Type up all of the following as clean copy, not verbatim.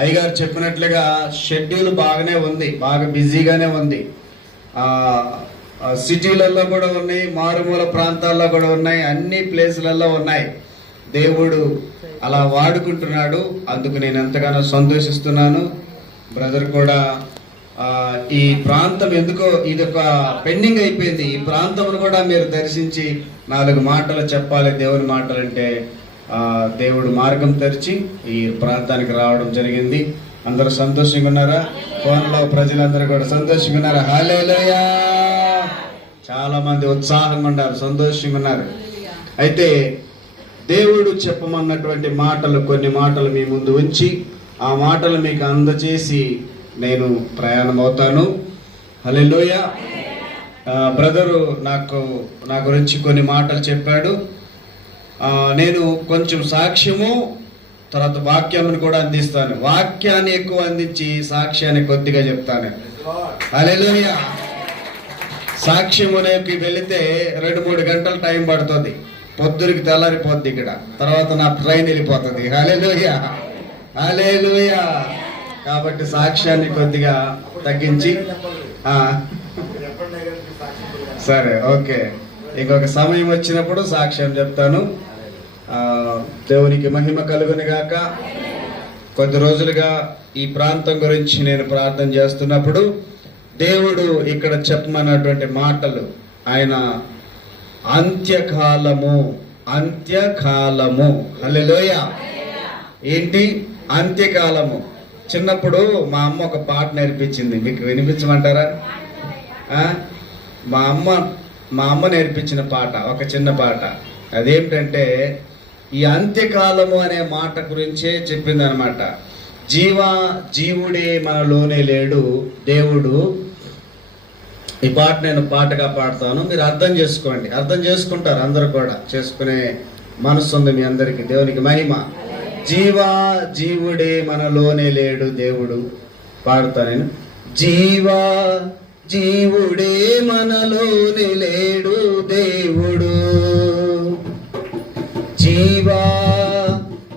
అయ్యగారు చెప్పినట్లుగా షెడ్యూల్ బాగానే ఉంది, బాగా బిజీగానే ఉంది. సిటీలలో కూడా ఉన్నాయి, మారుమూల ప్రాంతాల్లో కూడా ఉన్నాయి, అన్ని ప్లేసులలో ఉన్నాయి. దేవుడు అలా వాడుకుంటున్నాడు. అందుకు నేను ఎంతగానో సంతోషిస్తున్నాను. బ్రదర్ కూడా ఈ ప్రాంతం ఎందుకో ఇది ఒక పెండింగ్ అయిపోయింది. ఈ ప్రాంతమును కూడా మీరు దర్శించి 4 మాటలు చెప్పాలి, దేవుని మాటలు అంటే దేవుడు మార్గం తెరిచి ఈ ప్రాంతానికి రావడం జరిగింది. అందరూ సంతోషంగా ఉన్నారా? ఫోన్లో ప్రజలందరూ కూడా సంతోషంగా ఉన్నారా? హల్లెలూయా! చాలా మంది ఉత్సాహంగా ఉన్నారు, సంతోషంగా ఉన్నారు. అయితే దేవుడు చెప్పమన్నటువంటి మాటలు, కొన్ని మాటలు మీ ముందు ఉంచి ఆ మాటలు మీకు అందజేసి నేను ప్రయాణం అవుతాను. హల్లెలూయా! బ్రదరు నా గురించి కొన్ని మాటలు చెప్పాడు. నేను కొంచెం సాక్ష్యము, తర్వాత వాక్యాన్ని కూడా అందిస్తాను. వాక్యాన్ని ఎక్కువ అందించి సాక్ష్యాన్ని కొద్దిగా చెప్తాను. హల్లెలూయా! సాక్ష్యమునకి వెళితే 2-3 గంటలు టైం పడుతుంది. పొద్దురికి తెల్లారిపోద్ది ఇక్కడ, తర్వాత నా ట్రైన్ వెళ్ళిపోతుంది. హల్లెలూయా! హల్లెలూయా! కాబట్టి సాక్ష్యాన్ని కొద్దిగా తగ్గించి సరే, ఓకే, ఇంకొక సమయం వచ్చినప్పుడు సాక్ష్యం చెప్తాను. దేవునికి మహిమ కలుగును గాక. కొద్ది రోజులుగా ఈ ప్రాంతం గురించి నేను ప్రార్థన చేస్తున్నప్పుడు దేవుడు ఇక్కడ చెప్పమన్నటువంటి మాటలు, ఆయన అంత్యకాలము. హల్లెలూయా! ఏంటి అంత్యకాలము? చిన్నప్పుడు మా అమ్మ ఒక పాట నేర్పించింది, మీకు వినిపించమంటారా? మా అమ్మ నేర్పించిన పాట, ఒక చిన్న పాట. అదేమిటంటే ఈ అంత్యకాలము అనే మాట గురించే చెప్పింది అనమాట. జీవుడే మనలోనే లేడు దేవుడు. ఈ పాట నేను పాటగా పాడతాను, మీరు అర్థం చేసుకోండి. అర్థం చేసుకుంటారు అందరూ కూడా, చేసుకునే మనసు ఉంది మీ అందరికీ. దేవునికి మహిమ. జీవుడే మనలోనే లేడు దేవుడు. పాడుతాను నేను. జీవుడే మనలోనే లేడు దేవుడు.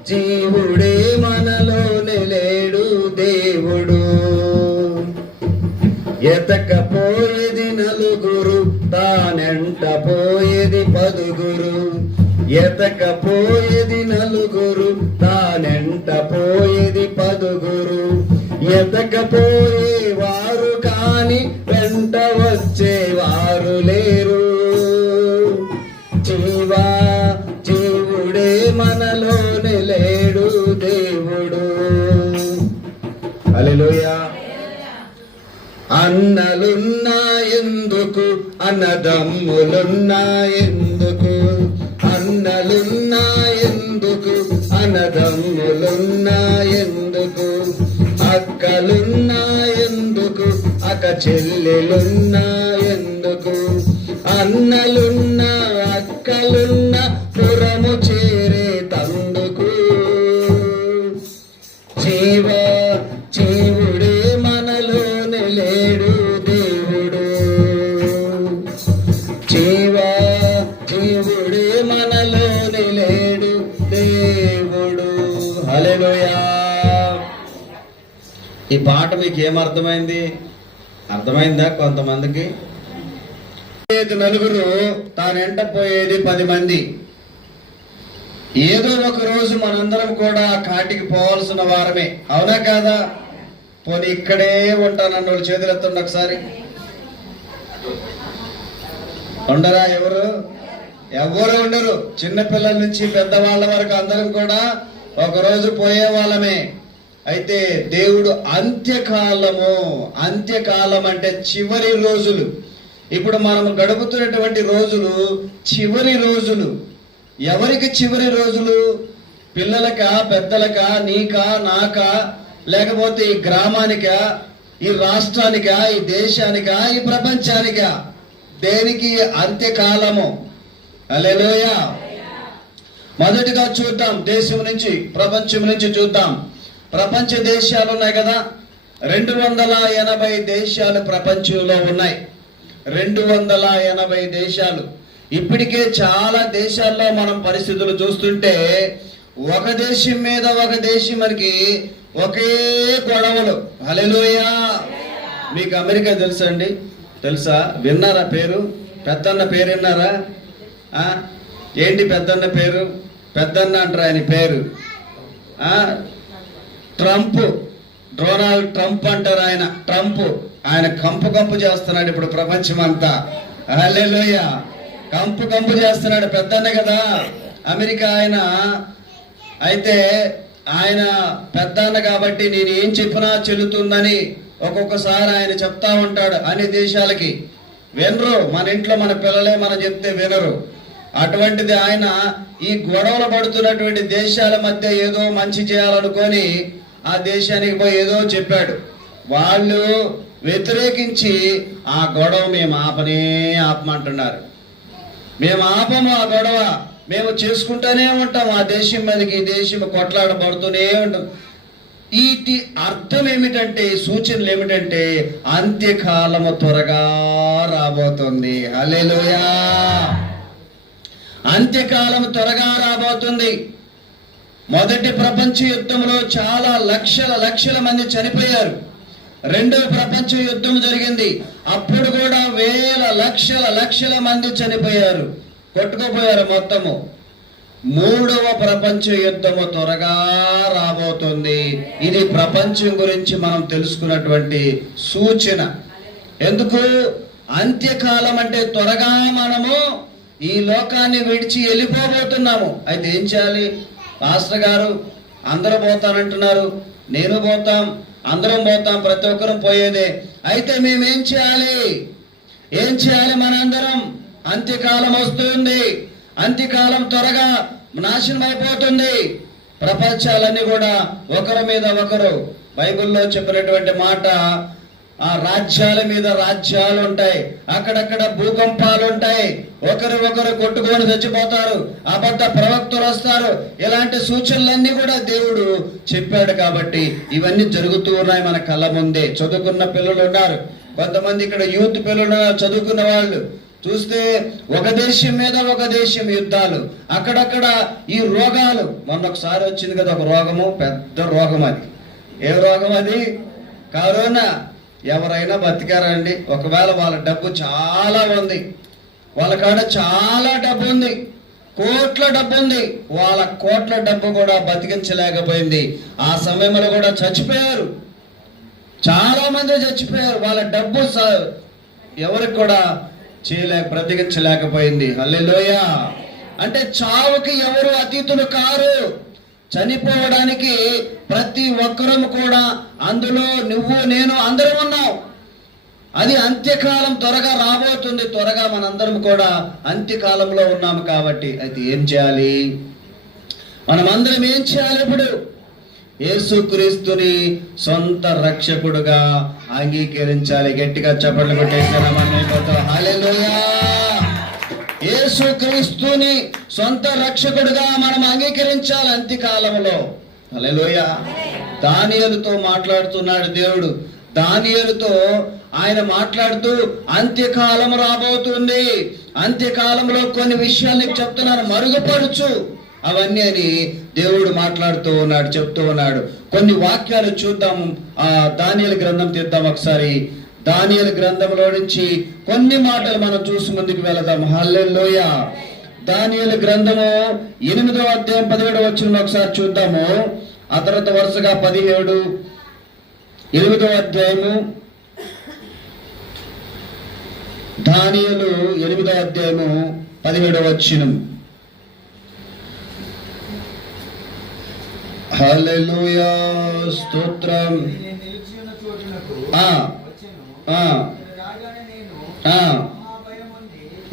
జీవుడే మనలోనే లేడు దేవుడు. ఎతకపోయేది 4, తానెంట పోయేది 10. ఎతకపోయేది 4, తానెంట పోయేది 10. ఎతకపోయేవారు కాని వెంట వచ్చేవారు లేరు. జీవుడే మనలోనే లేడు దేవుడు. హల్లెలూయా! అన్నలున్నా ఎందుకు, అన్నదమ్ములున్నా ఎందుకు? అన్నలున్నా ఎందుకు, అన్నదమ్ములున్నా ఎందుకు? అక్కలున్నా ఎందుకు, అక్క చెల్లెలున్నా ఎందుకు? అన్నలున్నా అక్కలున్నా పురము చేరే తందుకు. జీవుడే మనలోనే లేడు దేవుడు. జీవుడే మనలోనే లేడు దేవుడు. హల్లెలూయా! ఈ పాట మీకు ఏమర్థమైంది? అర్థమైందా? కొంతమందికి 4, తానెంట పోయేది 10 మంది. ఏదో ఒక రోజు మనందరం కూడా కాటికి పోవాల్సిన వారమే, అవునా కాదా? పోనీ ఇక్కడే ఉంటానన్న వాళ్ళు చేతులు ఎత్తండి ఒకసారి. ఉండరా? ఎవరు ఉండరు. చిన్నపిల్లల నుంచి పెద్దవాళ్ళ వరకు అందరం కూడా ఒకరోజు పోయే వాళ్ళమే. అయితే దేవుడు అంత్యకాలం అంటే చివరి రోజులు. ఇప్పుడు మనం గడుపుతున్నటువంటి రోజులు చివరి రోజులు. ఎవరికి చివరి రోజులు? పిల్లలకా, పెద్దలకా, నీకా, నాకా, లేకపోతే ఈ గ్రామానికా, ఈ రాష్ట్రానికా, ఈ దేశానికా, ఈ ప్రపంచానికా? దేనికి అంత్యకాలము? హల్లెలూయా! మొదటిగా చూద్దాం, దేశం నుంచి, ప్రపంచం నుంచి చూద్దాం. ప్రపంచ దేశాలు ఉన్నాయి కదా, 280 దేశాలు ప్రపంచంలో ఉన్నాయి. 280 దేశాలు. ఇప్పటికే చాలా దేశాల్లో మనం పరిస్థితులు చూస్తుంటే ఒక దేశం మీద ఒక దేశం మనకి ఒకే గొడవలు. హల్లెలూయా. మీకు అమెరికా తెలుసా అండి? తెలుసా? విన్నారా పేరు? పెద్దన్న పేరు విన్నారా? ఏంటి పెద్దన్న పేరు? పెద్దన్న అంటారు ఆయన పేరు. ట్రంప్, డొనాల్డ్ ట్రంప్ అంటారు ఆయన. ట్రంప్ ఆయన కంపు చేస్తున్నాడు ఇప్పుడు ప్రపంచం అంతా. హల్లెలూయా. కంపు చేస్తున్నాడు. పెద్దన్న కదా అమెరికా ఆయన. అయితే ఆయన పెద్దన్న కాబట్టి నేను ఏం చెప్పినా చెల్లుతుందని ఒక్కొక్కసారి ఆయన చెప్తా ఉంటాడు అన్ని దేశాలకి. వినరు. మన ఇంట్లో మన పిల్లలే మనం చెప్తే వినరు. అటువంటిది ఆయన ఈ గొడవలు పడుతున్నటువంటి దేశాల మధ్య ఏదో మంచి చేయాలనుకొని ఆ దేశానికి పోయి ఏదో చెప్పాడు. వాళ్ళు వ్యతిరేకించి ఆ గొడవ మేము ఆపమంటున్నారు. మేము ఆపము ఆ గొడవ, మేము చేసుకుంటూనే ఉంటాం. ఆ దేశం మీదకి ఈ దేశం కొట్లాడబడుతూనే ఉంటాం. వీటి అర్థం ఏమిటంటే, సూచనలు ఏమిటంటే అంత్యకాలము త్వరగా రాబోతుంది. హల్లెలూయా. అంత్యకాలం త్వరగా రాబోతుంది. మొదటి ప్రపంచ యుద్ధంలో చాలా లక్షల మంది చనిపోయారు. రెండవ ప్రపంచ యుద్ధం జరిగింది, అప్పుడు కూడా వేల లక్షల మంది చనిపోయారు, కొట్టుకుపోయారు మొత్తము. మూడవ ప్రపంచ యుద్ధము త్వరగా రాబోతుంది. ఇది ప్రపంచం గురించి మనం తెలుసుకున్నటువంటి సూచన. ఎందుకు? అంత్యకాలం అంటే త్వరగా మనము ఈ లోకాన్ని విడిచి వెళ్ళిపోబోతున్నాము. అయితే ఏం చేయాలి? పాస్టర్ గారు అందరూ పోతానంటున్నారు, నేను పోతాం, అందరం పోతాం, ప్రతి ఒక్కరం పోయేదే. అయితే మేమేం చేయాలి? ఏం చేయాలి? మనందరం అంత్యకాలం వస్తుంది. అంత్యకాలం త్వరగా నాశనం అయిపోతుంది. ప్రపంచాలన్నీ కూడా ఒకరి మీద ఒకరు, బైబిల్లో చెప్పినటువంటి మాట, ఆ రాజ్యాల మీద రాజ్యాలు ఉంటాయి, అక్కడక్కడ భూకంపాలు ఉంటాయి, ఒకరు కొట్టుకొని చచ్చిపోతారు, అబద్ధ ప్రవక్తలు వస్తారు. ఇలాంటి సూచనలన్నీ కూడా దేవుడు చెప్పాడు. కాబట్టి ఇవన్నీ జరుగుతూ ఉన్నాయి మన కళ్ళ ముందే. చదువుకున్న పిల్లలు ఉన్నారు, కొంతమంది ఇక్కడ యూత్ పిల్లలు, చదువుకున్న వాళ్ళు చూస్తే ఒక దేశం మీద ఒక దేశం యుద్ధాలు, అక్కడక్కడ ఈ రోగాలు. మొన్న ఒకసారి వచ్చింది కదా ఒక రోగము, పెద్ద రోగం. అది ఏ రోగం? అది కరోనా. ఎవరైనా బతికారా అండి? ఒకవేళ వాళ్ళ డబ్బు చాలా ఉంది, వాళ్ళ కాడ చాలా డబ్బు ఉంది, కోట్ల డబ్బు ఉంది, వాళ్ళ కోట్ల డబ్బు కూడా బతికించలేకపోయింది. ఆ సమయంలో కూడా చచ్చిపోయారు, చాలా మంది చచ్చిపోయారు. వాళ్ళ డబ్బు ఎవరికి కూడా బ్రతికించలేకపోయింది. హల్లెలూయా. అంటే చావుకి ఎవరు అతీతులు కారు. చనిపోవడానికి ప్రతి ఒక్కరం కూడా అందులో నువ్వు నేను అందరం ఉన్నాం. అది అంత్యకాలం త్వరగా రాబోతుంది. త్వరగా మనందరం కూడా అంత్యకాలంలో ఉన్నాము. కాబట్టి అయితే ఏం చేయాలి? మనమందరం ఏం చేయాలి? ఇప్పుడు యేసుక్రీస్తుని సొంత రక్షకుడుగా అంగీకరించాలి. గట్టిగా చప్పట్లు కొట్టేసారా? హల్లెలూయా. యేసుక్రీస్తుని సొంత రక్షకుడుగా మనం అంగీకరించాలి అంత్యకాలంలో. హల్లెలూయా. దానియేలుతో మాట్లాడుతున్నాడు దేవుడు. దానియేలుతో ఆయన మాట్లాడుతూ అంత్యకాలం రాబోతుంది, అంత్యకాలంలో కొన్ని విషయాలు చెప్తున్నాను, మరుగుపరచు అవన్నీ అని దేవుడు మాట్లాడుతూ ఉన్నాడు, చెప్తూ ఉన్నాడు. కొన్ని వాక్యాలు చూద్దాం. దానియేలు గ్రంథం తీద్దాం ఒకసారి. దానియేలు గ్రంథంలో నుంచి కొన్ని మాటలు మనం చూసి ముందుకు వెళదాం. హల్లెలూయా. దానియేలు గ్రంథము 8వ అధ్యాయం 17వ వచనం ఒకసారి చూద్దాము. ఆ తర్వాత వరుసగా 17, 8వ అధ్యాయము, దానియేలు 8వ అధ్యాయము 17వ వచనం. హల్లెలూయా. స్తోత్రం.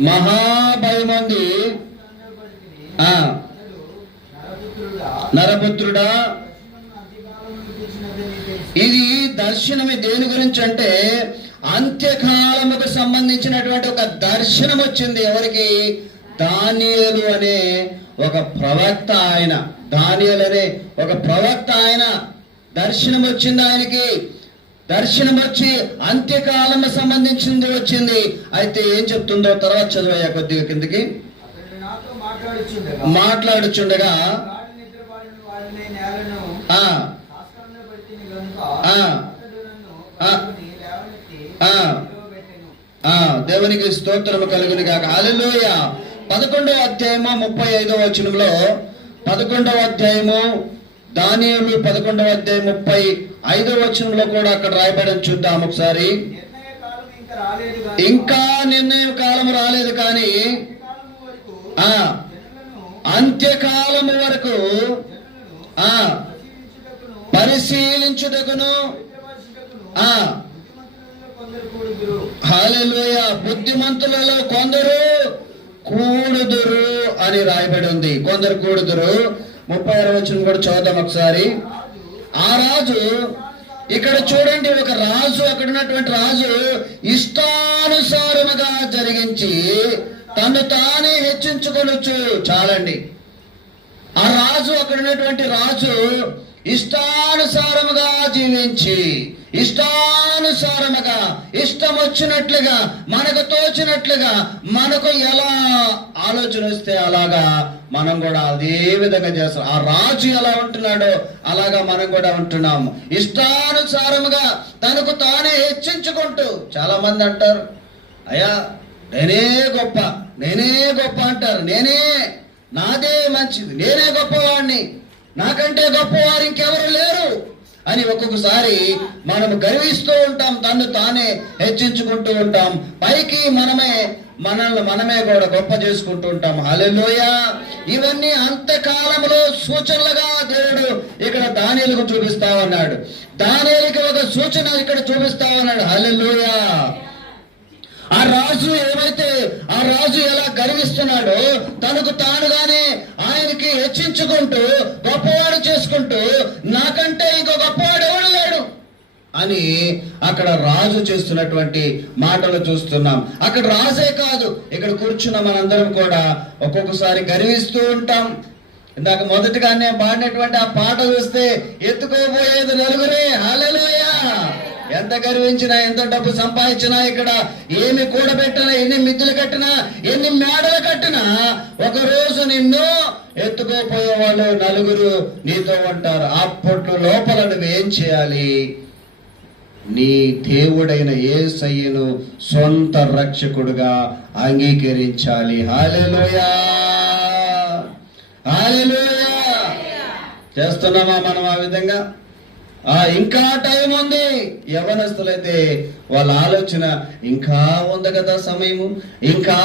మహాభయముంది. నరపుత్రుడా, ఇది దర్శనమే. దేని గురించి అంటే అంత్యకాలముకు సంబంధించినటువంటి ఒక దర్శనం వచ్చింది. ఎవరికి? దానియేలు అనే ఒక ప్రవక్త. ఆయన దానియేలు అనే ఒక ప్రవక్త, ఆయన దర్శనం వచ్చింది. ఆయనకి దర్శనం వచ్చి అంత్యకాలం సంబంధించింది వచ్చింది. అయితే ఏం చెప్తుందో తర్వాత చదివయ్యా కొద్దిగా కిందకి. మాట్లాడుచుండగా దేవునికి స్తోత్రము కలుగును గాక. హల్లెలూయా. 11వ అధ్యాయము 35వ వచనంలో, 11వ అధ్యాయము దానియేలు 11వ అధ్యాయం 35వ వచనంలో కూడా అక్కడ రాయబడని చూద్దాం ఒకసారి. ఇంకా నిర్ణయ కాలం రాలేదు కానీ అంత్యకాలము వరకు పరిశీలించుటకును హల్లెలూయా బుద్ధిమంతులలో కొందరు కూడుదురు అని రాయబడి ఉంది. కొందరు కూడుదురు. 36వ వచనం కూడా చదువుతాం ఒకసారి. ఆ రాజు, ఇక్కడ చూడండి, ఒక రాజు, అక్కడ ఉన్నటువంటి రాజు ఇష్టానుసారముగా జరిగించి తను తానే హెచ్చించుకొనొచ్చు. చాలండి. ఆ రాజు, అక్కడ ఉన్నటువంటి రాజు ఇష్టానుసారముగా జీవించి, ఇష్టానుసారముగా, ఇష్టం వచ్చినట్లుగా, మనకు తోచినట్లుగా, మనకు ఎలా ఆలోచన వస్తే అలాగా మనం కూడా అదే విధంగా చేస్తాం. ఆ రాజు ఎలా ఉంటున్నాడో అలాగా మనం కూడా ఉంటున్నాము. ఇష్టానుసారముగా తనకు తానే హెచ్చించుకుంటూ. చాలా మంది అంటారు, అయ్యా నేనే గొప్ప, నేనే గొప్ప అంటారు. నాదే మంచిది, నేనే గొప్పవాడిని, నాకంటే గొప్పవారు ఇంకెవరు లేరు అని ఒక్కొక్కసారి మనం గర్విస్తూ ఉంటాం, తను తానే హెచ్చించుకుంటూ ఉంటాం. పైకి మనమే కూడా గొప్ప చేసుకుంటూ ఉంటాం. హల్లెలూయా. ఇవన్నీ అంతకాలంలో సూచనలుగా దేవుడు ఇక్కడ దానియేలుకు చూపిస్తా ఉన్నాడు. దానియేలుకి ఒక సూచన ఇక్కడ చూపిస్తా ఉన్నాడు. హల్లెలూయా. ఆ రాజు ఆ రాజు ఎలా గర్విస్తున్నాడో, తనకు తానుగానే ఆయనకి హెచ్చించుకుంటూ, గొప్పవాడు చేసుకుంటూ, నాకంటే ఇంకో గొప్పవాడు ఎవడు లేడు అని అక్కడ రాజు చేస్తున్నటువంటి మాటలు చూస్తున్నాం. అక్కడ రాజే కాదు, ఇక్కడ కూర్చున్న మనందరం కూడా ఒక్కొక్కసారి గర్విస్తూ ఉంటాం. ఇందాక మొదటిగానే పాడినటువంటి ఆ పాట చూస్తే, ఎత్తుకోబోయేది నలుగురే. హల్లెలూయా. ఎంత గర్వించినా, ఎంత డబ్బు సంపాదించినా, ఇక్కడ ఏమి కూడబెట్టినా, ఎన్ని మిద్దులు కట్టినా, ఎన్ని మేడలు కట్టినా, ఒకరోజు నిన్ను ఎత్తుకోపోయే వాళ్ళు నలుగురు నీతో ఉంటారు. అప్పట్లో లోపల నువ్వేం చేయాలి? నీ దేవుడైన యేసయ్యను సొంత రక్షకుడుగా అంగీకరించాలి. హల్లెలూయా. హల్లెలూయా. చేస్తున్నామా మనం ఆ విధంగా? ఇంకా టైం ఉంది. యవనస్తులైతే వాళ్ళ ఆలోచన, ఇంకా ఉంది కదా సమయము, ఇంకా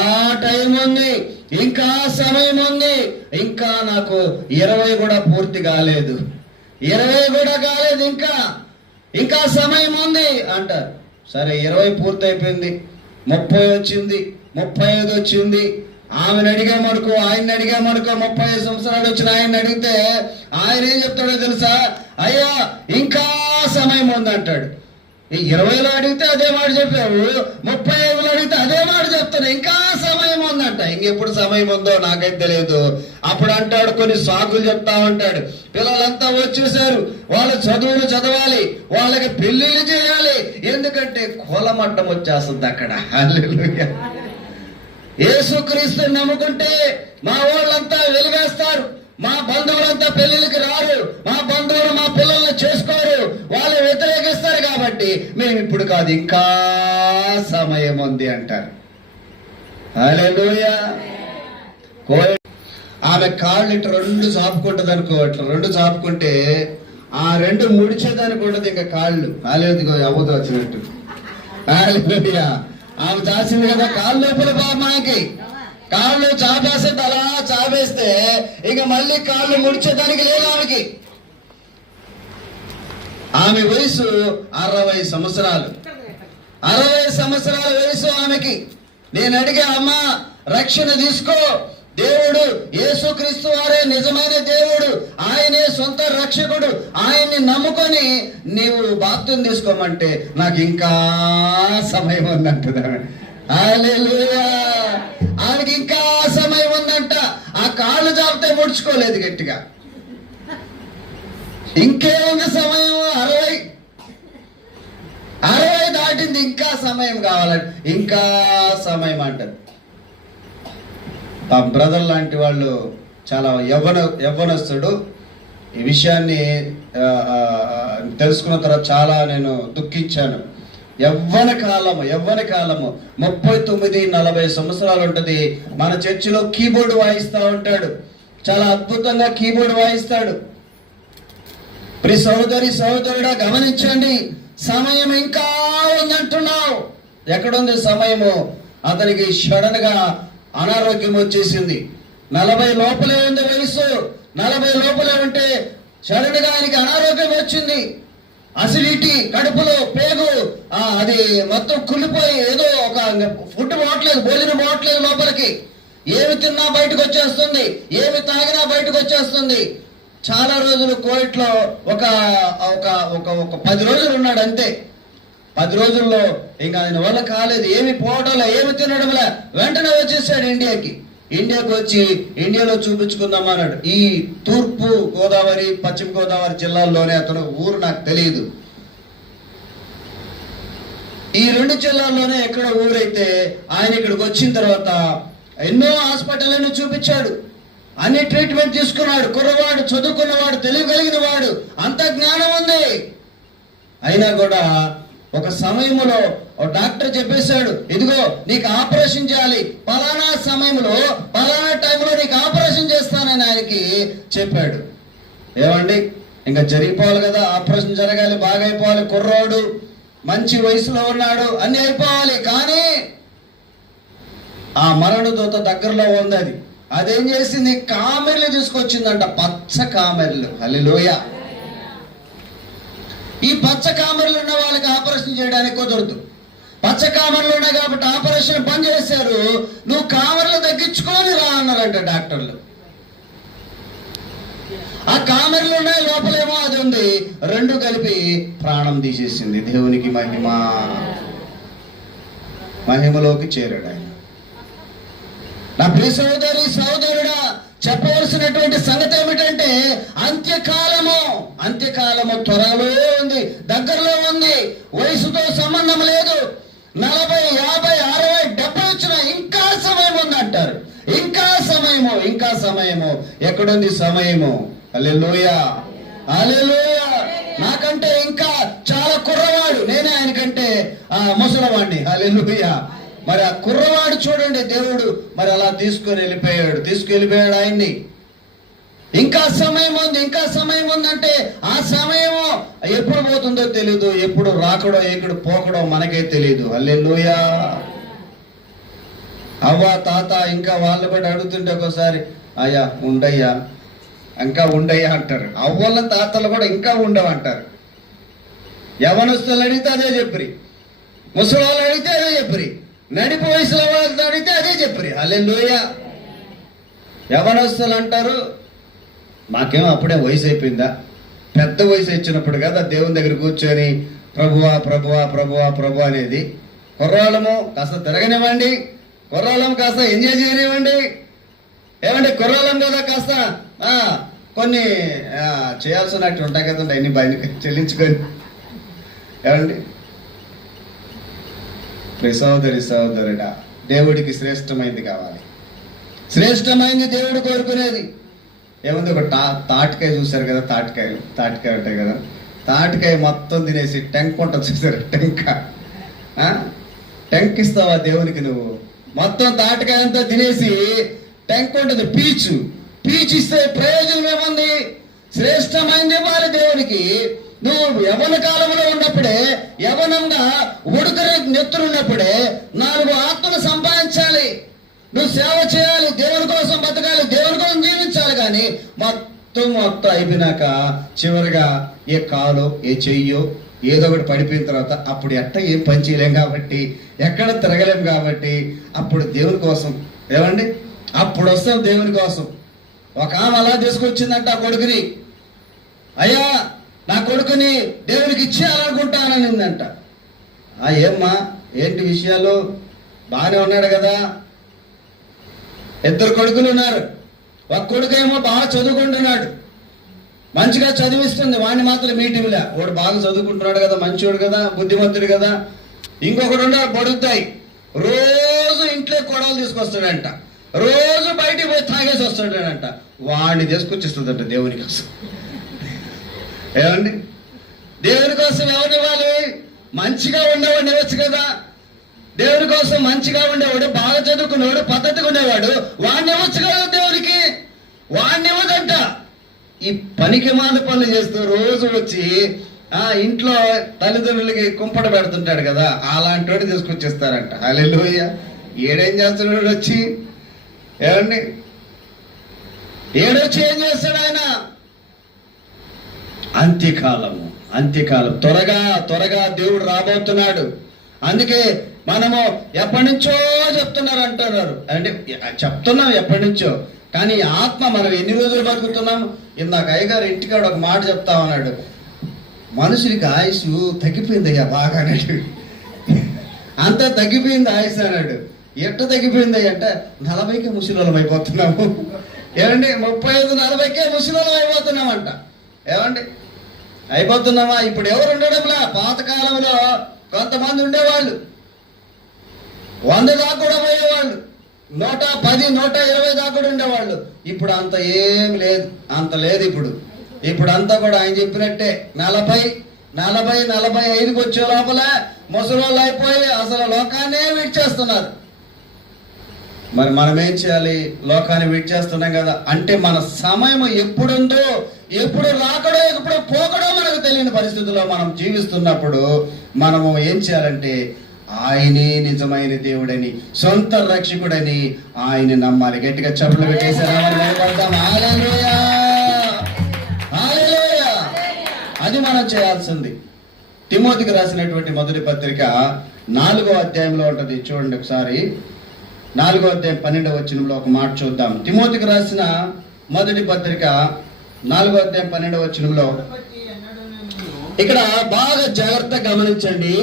టైం ఉంది, ఇంకా సమయం ఉంది, ఇంకా నాకు 20 కూడా పూర్తి కాలేదు, 20 కూడా కాలేదు, ఇంకా సమయం ఉంది అంటారు. సరే, 20 పూర్తి అయిపోయింది, 30 వచ్చింది, 35 వచ్చింది. ఆమెను అడిగామనుకో, ఆయన్ని అడిగామనుకో, 35 సంవత్సరాలు వచ్చిన ఆయన్ని అడిగితే ఆయన ఏం చెప్తాడో తెలుసా? అయ్యా ఇంకా సమయం ఉంది అంటాడు. 20లో అడిగితే అదే మాట చెప్పావు, 35లో అడిగితే అదే మాట చెప్తాను, ఇంకా సమయం ఉందంట. ఇంకెప్పుడు సమయం ఉందో నాకైతే తెలియదు. అప్పుడు అంటాడు, కొన్ని సాకులు చెప్తా ఉంటాడు. పిల్లలంతా వచ్చేసారు, వాళ్ళ చదువులు చదవాలి, వాళ్ళకి పెళ్లిళ్ళు చేయాలి, ఎందుకంటే కులమట్టం వచ్చేస్తుంది అక్కడ. హల్లెలూయా. యేసుక్రీస్తు నమ్ముకుంటే మా వాళ్ళంతా వెలివేస్తారు, మా బంధువులంతా పెళ్లికి రారు, మా బంధువులు మా పిల్లల్ని చేసుకోరు, వాళ్ళు వ్యతిరేకిస్తారు, కాబట్టి మేము ఇప్పుడు కాదు, ఇంకా సమయం ఉంది అంటారు. హల్లెలూయా. ఆమె కాళ్ళు ఇట్లా 2 చాపుకుంటుంది అనుకో, ఇట్లా 2 చాపుకుంటే ఆ 2 ముడిచేదానికి ఉండదు ఇంకా కాళ్ళు. కాలేదు అవ్వదు వచ్చినట్టు. హల్లెలూయా. ఆమె చాసింది కదా కాళ్ళు లోపల బామాకి, కాళ్ళు చాపేస్తే అలా చాపేస్తే ఇక మళ్ళీ కాళ్ళు ముడిచేదానికి లేదు ఆమెకి. ఆమె వయసు 60 సంవత్సరాలు, 60 సంవత్సరాల వయసు ఆమెకి. నేను అడిగా, అమ్మా రక్షణ తీసుకో, దేవుడు యేసుక్రీస్తు వారే నిజమైన దేవుడు, ఆయనే సొంత రక్షకుడు, ఆయన్ని నమ్ముకొని నీవు బాప్తిసం తీసుకోమంటే నాకు ఇంకా సమయం ఉందంట. హల్లెలూయా. ఆయనకి ఇంకా సమయం ఉందంట. ఆ కాళ్ళు చాపితే ముడుచుకోలేదు గట్టిగా. ఇంకేముంది సమయం? 60 దాటింది, ఇంకా సమయం కావాలంట, ఇంకా సమయం అంటది. ఆ బ్రదర్ లాంటి వాళ్ళు చాలా యవ్వనస్తుడు, ఈ విషయాన్ని తెలుసుకున్న తర్వాత చాలా నేను దుఃఖించాను. యవ్వన కాలము 39-40 సంవత్సరాలు ఉంటుంది. మన చర్చిలో కీబోర్డ్ వాయిస్తూ ఉంటాడు. చాలా అద్భుతంగా కీబోర్డ్ వాయిస్తాడు. ప్రియ సహోదరుడా గమనించండి, సమయం ఇంకా ఉందంటున్నావు. ఎక్కడుంది సమయము? అతనికి సడన్ గా అనారోగ్యం వచ్చేసింది. 40 లోపలే ఉంది వయసు. 40 లోపలే ఉంటే సడన్ గా ఆయనకి అనారోగ్యం వచ్చింది. అసిడిటీ, కడుపులో పేగు అది మొత్తం కుళ్ళిపోయి ఏదో ఒక ఫుడ్ పోవట్లేదు, భోజనం పోవట్లేదు లోపలికి. ఏమి తిన్నా బయటకు వచ్చేస్తుంది, ఏమి తాగినా బయటకు వచ్చేస్తుంది. చాలా రోజులు కోవిడ్లో ఒక ఒక ఒక ఒక 10 రోజులు ఉన్నాడు అంతే. 10 రోజుల్లో ఇంకా ఆయన వల్ల కాలేదు. ఏమి పోవడంలో, ఏమి తినడంలో వెంటనే వచ్చేసాడు ఇండియాకి వచ్చి ఇండియాలో చూపించుకుందాం అన్నాడు. ఈ తూర్పు గోదావరి, పశ్చిమ గోదావరి జిల్లాల్లోనే, అతను ఊరు నాకు తెలియదు. ఈ 2 జిల్లాల్లోనే ఎక్కడ ఊరైతే ఆయన ఇక్కడికి వచ్చిన తర్వాత ఎన్నో హాస్పిటల్ని చూపించాడు, అన్ని ట్రీట్మెంట్ తీసుకున్నాడు. కుర్రవాడు, చదువుకున్నవాడు, తెలియగలిగిన వాడు, అంత జ్ఞానం ఉంది. అయినా కూడా ఒక సమయంలో డాక్టర్ చెప్పేశాడు, ఇదిగో నీకు ఆపరేషన్ చేయాలి, పలానా సమయంలో పలానా టైంలో నీకు ఆపరేషన్ చేస్తానని ఆయనకి చెప్పాడు. ఏమండి, ఇంకా జరిగిపోవాలి కదా, ఆపరేషన్ జరగాలి, బాగా అయిపోవాలి, కుర్రోడు మంచి వయసులో ఉన్నాడు, అన్ని అయిపోవాలి. కానీ ఆ మరణ దూత దగ్గరలో ఉంది. అదేం చేసింది? కామెర్లు తీసుకొచ్చిందంట, పచ్చ కామెర్లు. హల్లెలూయా. ఈ పచ్చ కామెర్లు ఉన్న వాళ్ళకి ఆపరేషన్ చేయడానికి కుదరదు. పచ్చ కామెర్లు ఉన్నాయి కాబట్టి ఆపరేషన్ బంద్ చేశారు. నువ్వు కామెర్లు తగ్గించుకొని రా అన్నారంట డాక్టర్లు. ఆ కామెర్లు ఉన్నాయి, లోపలేమో అది ఉంది. 2 కలిపి ప్రాణం తీసేసింది. దేవునికి మహిమలోకి చేరాడు ఆయన. నా ప్రియ సహోదరుడా, చెప్పవలసినటువంటి సంగతి ఏమిటంటే అంత్యకాలము త్వరలో ఉంది, దగ్గరలో ఉంది. వయసుతో సంబంధం లేదు. 40, 50, 60, 70 వచ్చినా ఇంకా సమయం ఉంది అంటారు. ఇంకా సమయము. ఎక్కడుంది సమయము? హల్లెలూయా, హల్లెలూయా. నాకంటే ఇంకా చాలా కుర్రవాడు, నేనే ఆయనకంటే ముసలవాడిని. హల్లెలూయా. మరి ఆ కుర్రవాడు చూడండి, దేవుడు మరి అలా తీసుకెళ్ళిపోయాడు ఆయన్ని. ఇంకా సమయం ఉందంటే ఆ సమయము ఎప్పుడు పోతుందో తెలియదు, ఎప్పుడు రాకడో ఎప్పుడు పోకడో మనకే తెలియదు. హల్లెలూయా. అవ్వ తాత ఇంకా వాళ్ళు కూడా అడుగుతుంటే ఒకసారి, అయ్యా ఉండయ్యా, ఇంకా ఉండయ్యా అంటారు. అవ్వల తాతలు కూడా ఇంకా ఉండవంటారు. యవనస్తులు అడిగితే అదే చెప్పరి, ముసలి వాళ్ళు అడిగితే అదే చెప్పరి, నడిపి వయసులో వాళ్ళతో అడిగితే అదే చెప్పరి. హల్లెలూయా. యవనస్తులు అంటారు, మాకేమో అప్పుడే వయసు అయిపోయిందా? పెద్ద వయసు వచ్చినప్పుడు కదా దేవుని దగ్గర కూర్చొని ప్రభువా ప్రభువా ప్రభువా ప్రభు అనేది. కుర్రాళ్ళము కాస్త తిరగనివ్వండి, కుర్రాళ్ళం కాస్త ఎంజాయ్ చేయనివ్వండి. ఏమంటే కుర్రాళ్ళం కదా కాస్త కొన్ని చేయాల్సినట్టు ఉంటాయి కదండి, అన్ని బయట చెల్లించుకొని. ఏమండి సహోదరుడా, దేవుడికి శ్రేష్టమైంది కావాలి. శ్రేష్టమైంది దేవుడు కోరుకునేది ఏముంది? ఒక తాటికాయ చూసారు కదా, తాటికాయ ఉంటాయి కదా, తాటికాయ మొత్తం తినేసి టెంక్ ఉంటుంది చూసారు, టెంక్ ఇస్తావా దేవునికి? నువ్వు మొత్తం తాటికాయ అంతా తినేసి టెంక్ ఉంటుంది, పీచు ఇస్తే ప్రయోజనం ఏముంది? శ్రేష్టమైంది ఇవ్వాలి దేవునికి. నువ్వు యవన కాలంలో ఉన్నప్పుడే, యవనంగా ఉడుకరే నెత్తులున్నప్పుడే 4 ఆత్మలు సంపాదించాలి. నువ్వు సేవ చేయాలి, దేవుని కోసం బతకాలి, దేవుని కోసం జీవించాలి. కానీ మొత్తం అయిపోయినాక చివరిగా ఏ కాలో ఏ చెయ్యో ఏదో ఒకటి పడిపోయిన తర్వాత అప్పుడు ఏం పని చేయలేం కాబట్టి, ఎక్కడ తిరగలేం కాబట్టి, అప్పుడు దేవుని కోసం ఏమండి, అప్పుడు వస్తాం దేవుని కోసం. ఒక ఆమె అలా తీసుకొచ్చిందంట ఆ కొడుకుని, అయ్యా నా కొడుకుని దేవునికి ఇచ్చేయాలనుకుంటానంట. ఏమ్మా ఏంటి విషయాలు? బాగానే ఉన్నాడు కదా. 2 కొడుకులు ఉన్నారు. ఒక కొడుకు ఏమో బాగా చదువుకుంటున్నాడు, మంచిగా చదివిస్తుంది, వాడిని మాత్రం మీటింగ్లే. వాడు బాగా చదువుకుంటున్నాడు కదా, మంచివాడు కదా, బుద్ధిమంతుడు కదా. ఇంకొకడు బడుద్దాయి, రోజు ఇంట్లో కొడవలు తీసుకొస్తాడంట, రోజు బయటికి పోయి తాగేసి వస్తాడంట. వాడిని తీసుకొచ్చిస్తుందంట దేవుని కోసం. ఏమండి? దేవుని కోసం ఎవరివ్వాలి? మంచిగా ఉండేవాడిని ఇవ్వచ్చు కదా. దేవుని కోసం మంచిగా ఉండేవాడు, బాగా చదువుకునేవాడు, పద్ధతిగా ఉండేవాడు, వాడిని ఇవ్వచ్చు కదా దేవునికి. వాడిని ఇవ్వదంట. ఈ పనికి మాల పనులు చేస్తూ రోజు వచ్చి ఇంట్లో తల్లిదండ్రులకి కుంపట పెడుతుంటాడు కదా, అలాంటి వాడు తీసుకొచ్చేస్తారంట. హల్లెలూయా. ఏడేం చేస్తున్నాడు వచ్చి? ఏమండి? ఏడొచ్చి ఏం చేస్తాడు ఆయన? అంత్యకాలం త్వరగా దేవుడు రాబోతున్నాడు. అందుకే మనము ఎప్పటి నుంచో చెప్తున్నారు అంటున్నారు, అంటే చెప్తున్నాం ఎప్పటి నుంచో, కానీ ఆత్మ మనం ఎన్ని రోజులు బతుకుతున్నాం? ఇందాక అయ్యగారు ఇంటికాడ ఒక మాట చెప్తా ఉన్నాడు, మనుషులకి ఆయుష్ తగ్గిపోయిందయ్యా బాగా అన్నాడు. అంతా తగ్గిపోయింది ఆయుష్ అన్నాడు. ఎట్ట తగ్గిపోయింది అంటే 40కే ముసలోళ్ళం అయిపోతున్నాము. ఏమండి? 35-40కే ముసలోళ్ళం అయిపోతున్నామంట. ఏమండి? అయిపోతున్నామా? ఇప్పుడు ఎవరు ఉండడంలా. పాతకాలంలో కొంతమంది ఉండేవాళ్ళు, 100 దాకా కూడా పోయేవాళ్ళు, 110, 120 దాకా కూడా ఉండేవాళ్ళు. ఇప్పుడు అంత ఏం లేదు, అంత లేదు. ఇప్పుడు అంతా కూడా ఆయన చెప్పినట్టే 40-45కి వచ్చే లోపల ముసలోళ్ళు అయిపోయి అసలు లోకాన్నే విడిచేస్తున్నారు. మరి మనం ఏం చేయాలి? లోకాన్ని విడిచేస్తున్నాం కదా, అంటే మన సమయం ఎప్పుడుందో, ఎప్పుడు రాకడో, ఎప్పుడు పోకడో మనకు తెలియని పరిస్థితుల్లో మనం జీవిస్తున్నప్పుడు మనము ఏం చేయాలంటే ఆయనే నిజమైన దేవుడని, సొంత రక్షకుడని ఆయన్ని నమ్మాలి. గట్టిగా చప్పట్లు పెట్టేసారా? హల్లెలూయా, హల్లెలూయా. అది మనం చేయాల్సింది. తిమోతికి రాసినటువంటి మొదటి పత్రిక 4వ అధ్యాయంలో ఉంటుంది. చూడండి ఒకసారి, 4వ అధ్యాయం 12వ వచనంలో ఒక మాట చూద్దాం. తిమోతికి రాసిన మొదటి పత్రిక 4వ అధ్యాయం 12వ వచనంలో ఇక్కడ బాగా జాగ్రత్తగా గమనించండి.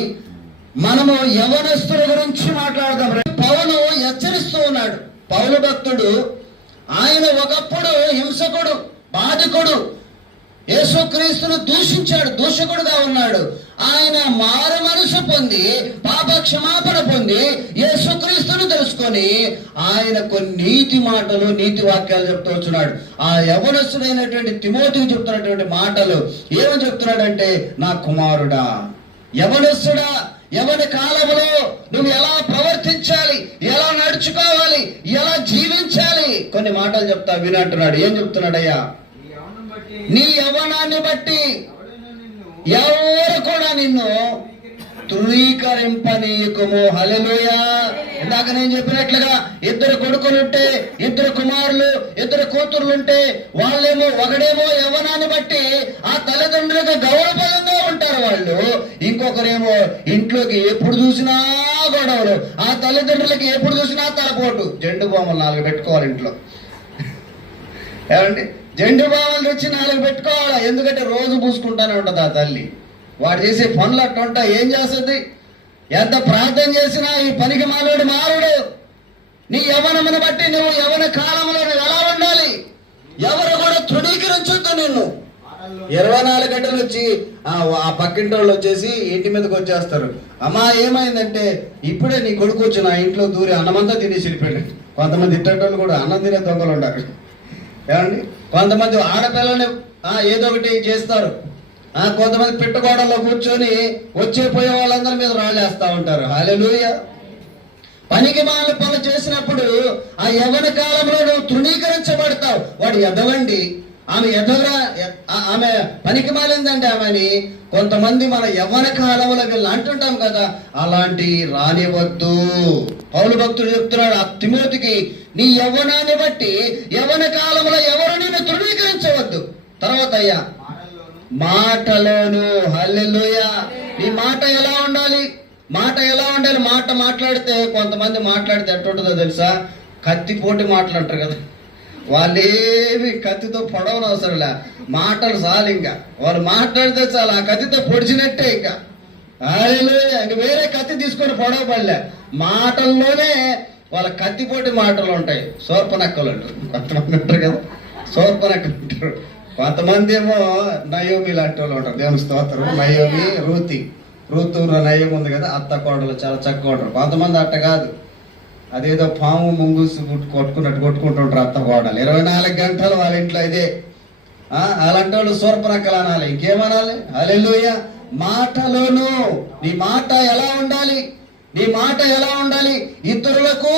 మనము యవనస్తుల గురించి మాట్లాడదాం. పౌలు హెచ్చరిస్తూ ఉన్నాడు. పౌలు భక్తుడు, ఆయన ఒకప్పుడు హింసకుడు, బాధకుడు, యేసుక్రీస్తును దూషించాడు, దూషకుడుగా ఉన్నాడు. ఆయన మారు మనసు పొంది, పాప క్షమాపణ పొంది, యేసుక్రీస్తును తెలుసుకొని ఆయన కొన్ని నీతి మాటలు, నీతి వాక్యాలు చెప్తూ వచ్చున్నాడు. ఆ యవనస్తుడైనటువంటి తిమోతికి చెప్తున్నటువంటి మాటలు ఏమని చెప్తున్నాడంటే, నా కుమారుడా, యవనస్తుడా, యవన కాలంలో నువ్వు ఎలా ప్రవర్తించాలి, ఎలా నడుచుకోవాలి, ఎలా జీవించాలి, కొన్ని మాటలు చెప్తా వినంటున్నాడు. ఏం చెప్తున్నాడయ్యా? నీ యవ్వనాన్ని బట్టి ఎవరు కూడా నిన్ను తృణీకరింపనీయకము. హల్లెలూయా. ఇందాక నేను చెప్పినట్లుగా 2 కొడుకులుంటే, 2 కుమారులు, 2 కూతుర్లుంటే వాళ్ళేమో ఒకడేమో యవ్వనాన్ని బట్టి ఆ తల్లిదండ్రులకు గౌరవపదంగా ఉంటారు వాళ్ళు. ఇంకొకరేమో ఇంట్లోకి ఎప్పుడు చూసినా గొడవలు, ఆ తల్లిదండ్రులకి ఎప్పుడు చూసినా తలపోటు. జెండు బొమ్మలు 4 పెట్టుకోవాలి ఇంట్లో. ఏమండి? జెండు బావలు తెచ్చి 4 పెట్టుకోవాలా? ఎందుకంటే రోజు పూసుకుంటానే ఉంటుంది ఆ తల్లి. వాడు చేసే పనులు అట్టుంటా. ఏం చేస్తుంది? ఎంత ప్రార్థన చేసినా ఈ పనికి మాలోడు మారుడు. నీ యవ్వనమును బట్టి నువ్వు యవ్వన కాలంలో నువ్వు ఎలా ఉండాలి? ఎవరు కూడా తృణీకరించొద్దు నిన్ను. 24 గంటలు వచ్చి ఆ పక్కింటి వాళ్ళు వచ్చేసి ఇంటి మీదకి వచ్చేస్తారు. అమ్మా ఏమైందంటే, ఇప్పుడే నీ కొడుకు వచ్చి నా ఇంట్లో దూరి అన్నమంతా తినేసి వెళ్ళిపోయాడు. కొంతమంది ఇట్టేటోళ్ళు కూడా అన్నం తినే దొంగలు ఉంటారు. ఏమండి? కొంతమంది ఆడపిల్లని ఏదో ఒకటి చేస్తారు. కొంతమంది పిట్టగోడల్లో కూర్చొని వచ్చే పోయే వాళ్ళందరి మీద రాళ్ళేస్తా ఉంటారు. హల్లెలూయా. పనికి మాల పనులు చేసినప్పుడు ఆ యవ్వన కాలంలో నువ్వు తృణీకరించబడతావు. వాడు ఎదవండి, ఆమె ఎదవరా, ఆమె పనికి మాలిందంటే ఆమెని కొంతమంది మన యవ్వన కాలంలో వీళ్ళు అంటుంటాం కదా, అలాంటి రానివద్దు. పౌలు భక్తుడు చెప్తున్నాడు ఆ తిమోతికి, నీ యవ్వనాన్ని బట్టి యవ్వన కాలంలో ఎవరు నిన్ను తృణీకరించవద్దు. తర్వాత అయ్యా మాటలోను. హల్లెలూయా. నీ మాట ఎలా ఉండాలి? మాట మాట్లాడితే కొంతమంది మాట్లాడితే ఎట్టుంటుందో తెలుసా? కత్తిపోటి మాట్లాడతారు కదా, వాళ్ళేమి కత్తితో పొడవని అవసరంలే, మాటలు చాలు. ఇంకా వాళ్ళు మాట్లాడితే చాలు, ఆ కత్తితో పొడిచినట్టే. ఇంకా హల్లెలూయా. ఇంక వేరే కత్తి తీసుకొని పొడవబడలే, మాటల్లోనే వాళ్ళ కత్తిపోటి మాటలు ఉంటాయి. శూర్పనక్కలు అంటారు కొంతమంది, ఉంటారు కదా శూర్పనక్కలు అంటారు. కొంతమంది ఏమో నయోమి లాంటి వాళ్ళు ఉంటారు. దేవుని స్తోత్రం. నయోమి, రూతు నయం ఉంది కదా, అత్త కోడలు చాలా చక్కగా ఉంటారు. కొంతమంది అట్ట కాదు, అదేదో పాము ముంగూసి కొట్టుకుంటుంటారు అత్త కోడలు. 24 గంటలు వాళ్ళ ఇంట్లో ఇదే. అలాంటి వాళ్ళు శూర్పణఖలు అనాలి, ఇంకేమనాలి? హల్లెలూయా. మాటలోను నీ మాట ఎలా ఉండాలి? నీ మాట ఎలా ఉండాలి? ఇతరులకు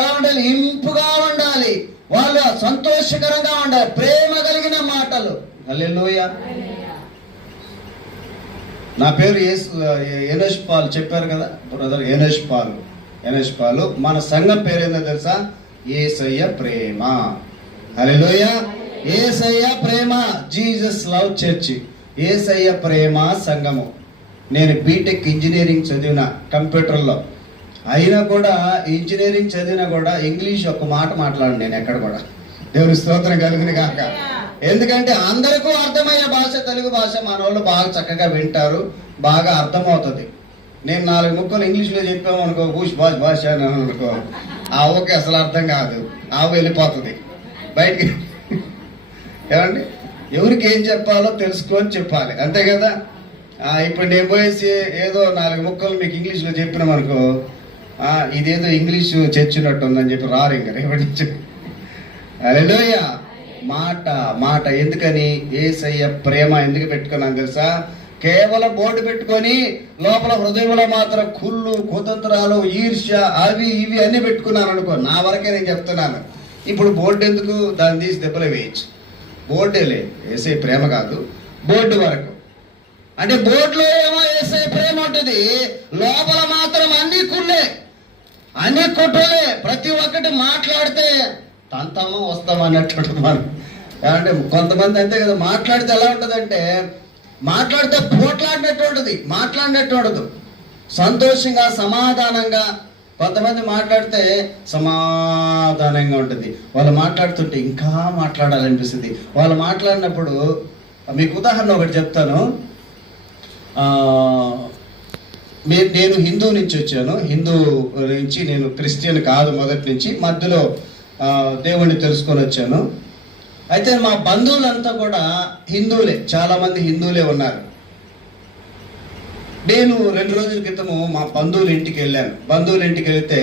ఎలా ఉండాలి? ఇంపుగా ఉండాలి, వాళ్ళు సంతోషకరంగా ఉండాలి, ప్రేమ కలిగిన మాటలు. హల్లెలూయా. నా పేరు ఎనోష్ పాల్, చెప్పారు కదా బ్రదర్, ఎనోష్ పాలు. మన సంఘం పేరు ఏందో తెలుసా? యేసయ్య ప్రేమ. హల్లెలూయా. యేసయ్య ప్రేమ, జీసస్ లవ్ చర్చ్, యేసయ్య ప్రేమ సంఘము. నేను బీటెక్ ఇంజనీరింగ్ చదివిన కంప్యూటర్లో, అయినా కూడా ఇంజనీరింగ్ చదివినా కూడా ఇంగ్లీష్ ఒక మాట మాట్లాడను నేను ఎక్కడ కూడా. దేవుని స్తోత్రం కలుగును గాక. ఎందుకంటే అందరికీ అర్థమయ్యే భాష తెలుగు భాష, మన వాళ్ళు బాగా చక్కగా వింటారు, బాగా అర్థమవుతుంది. నేను 4 ముక్కలు ఇంగ్లీష్లో చెప్పాము అనుకో, భూష్ భాష అని అనుకో, ఆవుకి అసలు అర్థం కాదు, ఆవు వెళ్ళిపోతుంది బయటికి. ఏమండి, ఎవరికి ఏం చెప్పాలో తెలుసుకొని చెప్పాలి, అంతే కదా. ఇప్పుడు నేను పోయేసి ఏదో 4 ముక్కలు మీకు ఇంగ్లీష్లో చెప్పినాం అనుకో, ఇదేదో ఇంగ్లీషు చర్చినట్టు ఉందని చెప్పి రారు ఇంకా రేపటి నుంచి. హల్లెలూయా. మాట ఎందుకని? యేసయ్య ప్రేమ ఎందుకు పెట్టుకున్నాను తెలుసా? కేవలం బోర్డు పెట్టుకొని లోపల హృదయంలో మాత్రం కుళ్ళు, కుతంత్రాలు, ఈర్ష్య, అవి ఇవి అన్ని పెట్టుకున్నాను అనుకో. నా వరకే నేను చెప్తున్నాను. ఇప్పుడు బోర్డు ఎందుకు? దాన్ని తీసి దెబ్బలు వేయచ్చు. బోర్డే లేదు, యేసయ్య ప్రేమ కాదు, బోర్డు వరకు. అంటే బోర్డులో ఏమో యేసయ్య ప్రేమ ఉంటుంది, లోపల మాత్రం అన్ని కుళ్ళే, అన్ని కుట్రలే. ప్రతి ఒక్కటి మాట్లాడితే తంతామో వస్తామో అన్నట్టు ఉంటుంది. మనం అంటే కొంతమంది అంతే కదా, మాట్లాడితే ఎలా ఉంటుంది అంటే, మాట్లాడితే పోట్లాడినట్టు ఉంటుంది, మాట్లాడినట్టు ఉండదు. సంతోషంగా సమాధానంగా, కొంతమంది మాట్లాడితే సమాధానంగా ఉంటుంది, వాళ్ళు మాట్లాడుతుంటే ఇంకా మాట్లాడాలనిపిస్తుంది. వాళ్ళు మాట్లాడినప్పుడు మీకు ఉదాహరణ ఒకటి చెప్తాను. నేను హిందూ నుంచి వచ్చాను, హిందూ నుంచి, నేను క్రిస్టియన్ కాదు మొదటి నుంచి, మధ్యలో దేవుణ్ణి తెలుసుకొని వచ్చాను. అయితే మా బంధువులంతా కూడా హిందువులే, చాలామంది హిందువులే ఉన్నారు. నేను 2 రోజుల క్రితము మా బంధువుల ఇంటికి వెళ్ళాను. బంధువుల ఇంటికి వెళితే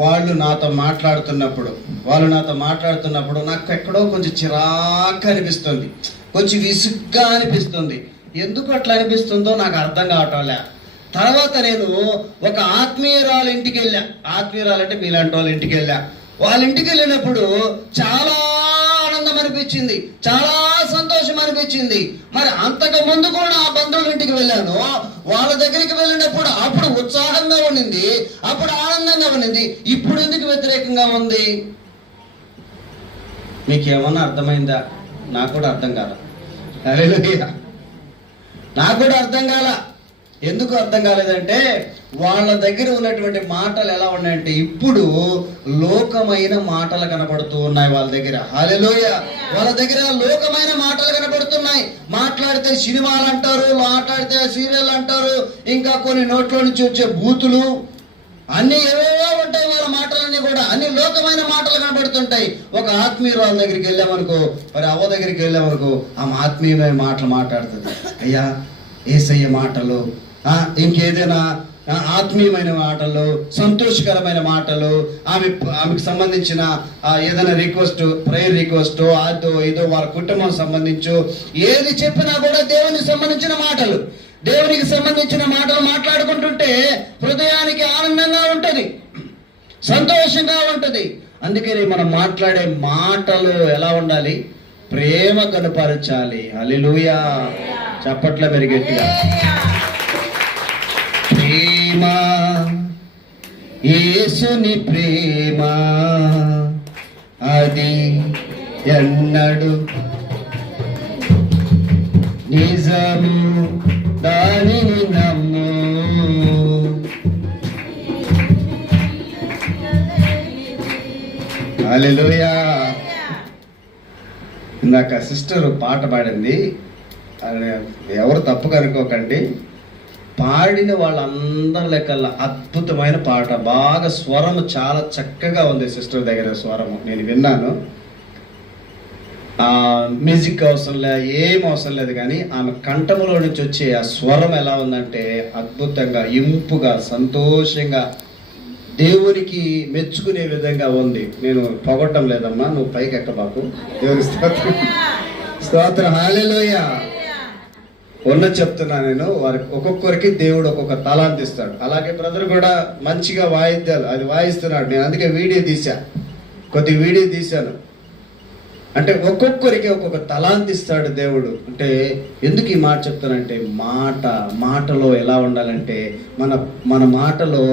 వాళ్ళు నాతో మాట్లాడుతున్నప్పుడు నాకు ఎక్కడో కొంచెం చిరాకు అనిపిస్తుంది, కొంచెం విసుగ్గా అనిపిస్తుంది. ఎందుకు అట్లా అనిపిస్తుందో నాకు అర్థం కావటంలే. తర్వాత నేను ఒక ఆత్మీయురాల ఇంటికి వెళ్ళా. ఆత్మీయురాలంటే మీలాంటి వాళ్ళ ఇంటికి వెళ్ళా. వాళ్ళ ఇంటికి వెళ్ళినప్పుడు చాలా ఆనందం అనిపించింది, చాలా సంతోషం అనిపించింది. మరి అంతకు ముందు కూడా ఆ బంధువుల ఇంటికి వెళ్ళాను, వాళ్ళ దగ్గరికి వెళ్ళినప్పుడు అప్పుడు ఉత్సాహంగా ఉండింది, అప్పుడు ఆనందంగా ఉండింది. ఇప్పుడు ఎందుకు వ్యతిరేకంగా ఉంది? మీకేమన్నా అర్థమైందా? నాకు కూడా అర్థం కాల. హల్లెలూయా. నాకు కూడా అర్థం కాల. ఎందుకు అర్థం కాలేదంటే, వాళ్ళ దగ్గర ఉన్నటువంటి మాటలు ఎలా ఉన్నాయంటే, ఇప్పుడు లోకమైన మాటలు కనబడుతూ ఉన్నాయి వాళ్ళ దగ్గర. హల్లెలూయా. వాళ్ళ దగ్గర లోకమైన మాటలు కనబడుతున్నాయి. మాట్లాడితే సినిమాలు అంటారు, మాట్లాడితే సీరియల్ అంటారు, ఇంకా కొన్ని నోట్లో నుంచి వచ్చే బూతులు, అన్ని ఏవేవో ఉంటాయి వాళ్ళ మాటలన్నీ కూడా, అన్ని లోకమైన మాటలు కనబడుతుంటాయి. ఒక ఆత్మీయురాల దగ్గరికి వెళ్ళామనుకో, మరి అవ్వ దగ్గరికి వెళ్ళామనుకో, ఆమె ఆత్మీయమైన మాటలు మాట్లాడుతుంది. అయ్యా యేసయ్య మాటలు, ఇంకేదైనా ఆత్మీయమైన మాటలు, సంతోషకరమైన మాటలు, ఆమెకు సంబంధించిన ఏదైనా రిక్వెస్ట్, ప్రేయర్ రిక్వెస్ట్, అదో ఇదో వాళ్ళ కుటుంబం సంబంధించు ఏది చెప్పినా కూడా దేవునికి సంబంధించిన మాటలు, దేవునికి సంబంధించిన మాటలు మాట్లాడుకుంటుంటే హృదయానికి ఆనందంగా ఉంటుంది, సంతోషంగా ఉంటుంది. అందుకని మనం మాట్లాడే మాటలు ఎలా ఉండాలి? ప్రేమ కనపరచాలి. హల్లెలూయా. చప్పట్ల పెరిగెట్టుగా. ప్రేమ, యేసుని ప్రేమ, అది ఎన్నడు నిజము, దానిని నమ్ము. హల్లెలూయా. ఇందాక సిస్టర్ పాట పాడింది, ఎవరు తప్పుగా అనుకోకండి. పాడిన వాళ్ళందరి లెక్కల అద్భుతమైన పాట, బాగా స్వరము చాలా చక్కగా ఉంది సిస్టర్ దగ్గర స్వరము, నేను విన్నాను. మ్యూజిక్ అవసరం లేదు, ఏం అవసరం లేదు, కానీ ఆమె కంఠములో నుంచి వచ్చే ఆ స్వరం ఎలా ఉందంటే అద్భుతంగా, ఇంపుగా, సంతోషంగా, దేవునికి మెచ్చుకునే విధంగా ఉంది. నేను పొగట్టం లేదమ్మా, నువ్వు పైకి ఎక్కబాకు. దేవుని స్తోత్రం. స్తోత్రం, హల్లెలూయా. చెప్తున్నా నేను, వారికి ఒక్కొక్కరికి దేవుడు ఒక్కొక్క తలాంత్ ఇస్తాడు. అలాగే బ్రదర్ కూడా మంచిగా వాయిద్యాలు అది వాయిస్తున్నాడు. నేను అందుకే వీడియో తీశాను. అంటే ఒక్కొక్కరికి ఒక్కొక్క తలాంత్ ఇస్తాడు దేవుడు. అంటే ఎందుకు ఈ మాట చెప్తానంటే, మాటలో ఎలా ఉండాలంటే, మన మాటలో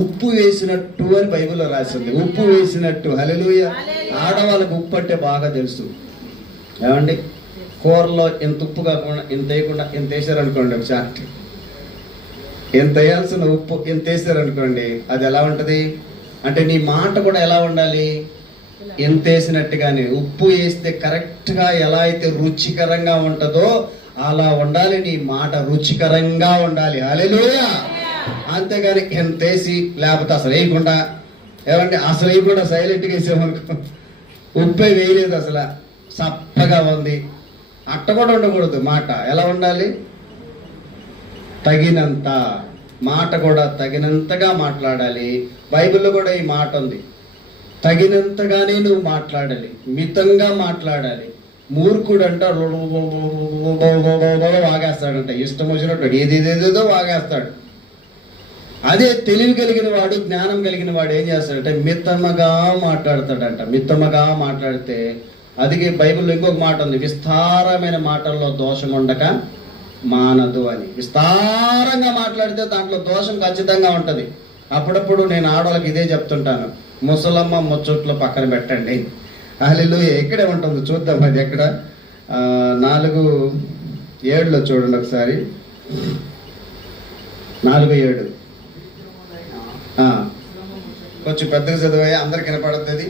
ఉప్పు వేసినట్టు అని బైబిల్లో రాసింది. ఉప్పు వేసినట్టు. హల్లెలూయా. ఆడవాళ్ళకు ఉప్పు అంటే బాగా తెలుసు. ఏమండి, కూరలో ఇంత ఉప్పు కాకుండా ఇంత వేయకుండా ఇంత వేసారనుకోండి, ఒకసారి ఎంత వేయాల్సిన ఉప్పు ఇంత వేసారనుకోండి, అది ఎలా ఉంటుంది అంటే, నీ మాట కూడా ఎలా ఉండాలి, ఎంత వేసినట్టుగానే. ఉప్పు వేస్తే కరెక్ట్గా ఎలా అయితే రుచికరంగా ఉంటుందో అలా ఉండాలి నీ మాట, రుచికరంగా ఉండాలి. హల్లెలూయా. అంతేగాని ఎంత వేసి లేకపోతే అసలు వేయకుండా, ఏమంటే అసలు వేయకుండా సైలెంట్గా వేసామనుకో, ఉప్పే వేయలేదు, అసలు సప్పగా ఉంది, అట్ట కూడా ఉండకూడదు. మాట ఎలా ఉండాలి, తగినంత. మాట కూడా తగినంతగా మాట్లాడాలి. బైబిల్లో కూడా ఈ మాట ఉంది, తగినంతగానే నువ్వు మాట్లాడాలి, మితంగా మాట్లాడాలి. మూర్ఖుడు అంట వాగేస్తాడంట, ఇష్టం వచ్చినట్టు ఏదేదేదో వాగేస్తాడు. అదే తెలివి కలిగిన వాడు, జ్ఞానం కలిగిన వాడు ఏం చేస్తాడంటే మితముగా మాట్లాడతాడంట. మితముగా మాట్లాడితే, అది బైబిల్లో ఇంకొక మాట ఉంది, విస్తారమైన మాటల్లో దోషం ఉండక మానదు అని. విస్తారంగా మాట్లాడితే దాంట్లో దోషం ఖచ్చితంగా ఉంటుంది. అప్పుడప్పుడు నేను ఆడవాళ్ళకి ఇదే చెప్తుంటాను, ముసలమ్మ ముచ్చట్లు పక్కన పెట్టండి. హల్లెలూయా. ఎక్కడే ఉంటుంది చూద్దాం, అది ఎక్కడ 4:7 చూడండి ఒకసారి. 4:7 కొంచెం పెద్దగా చదివాయి, అందరికి వినపడుతుంది.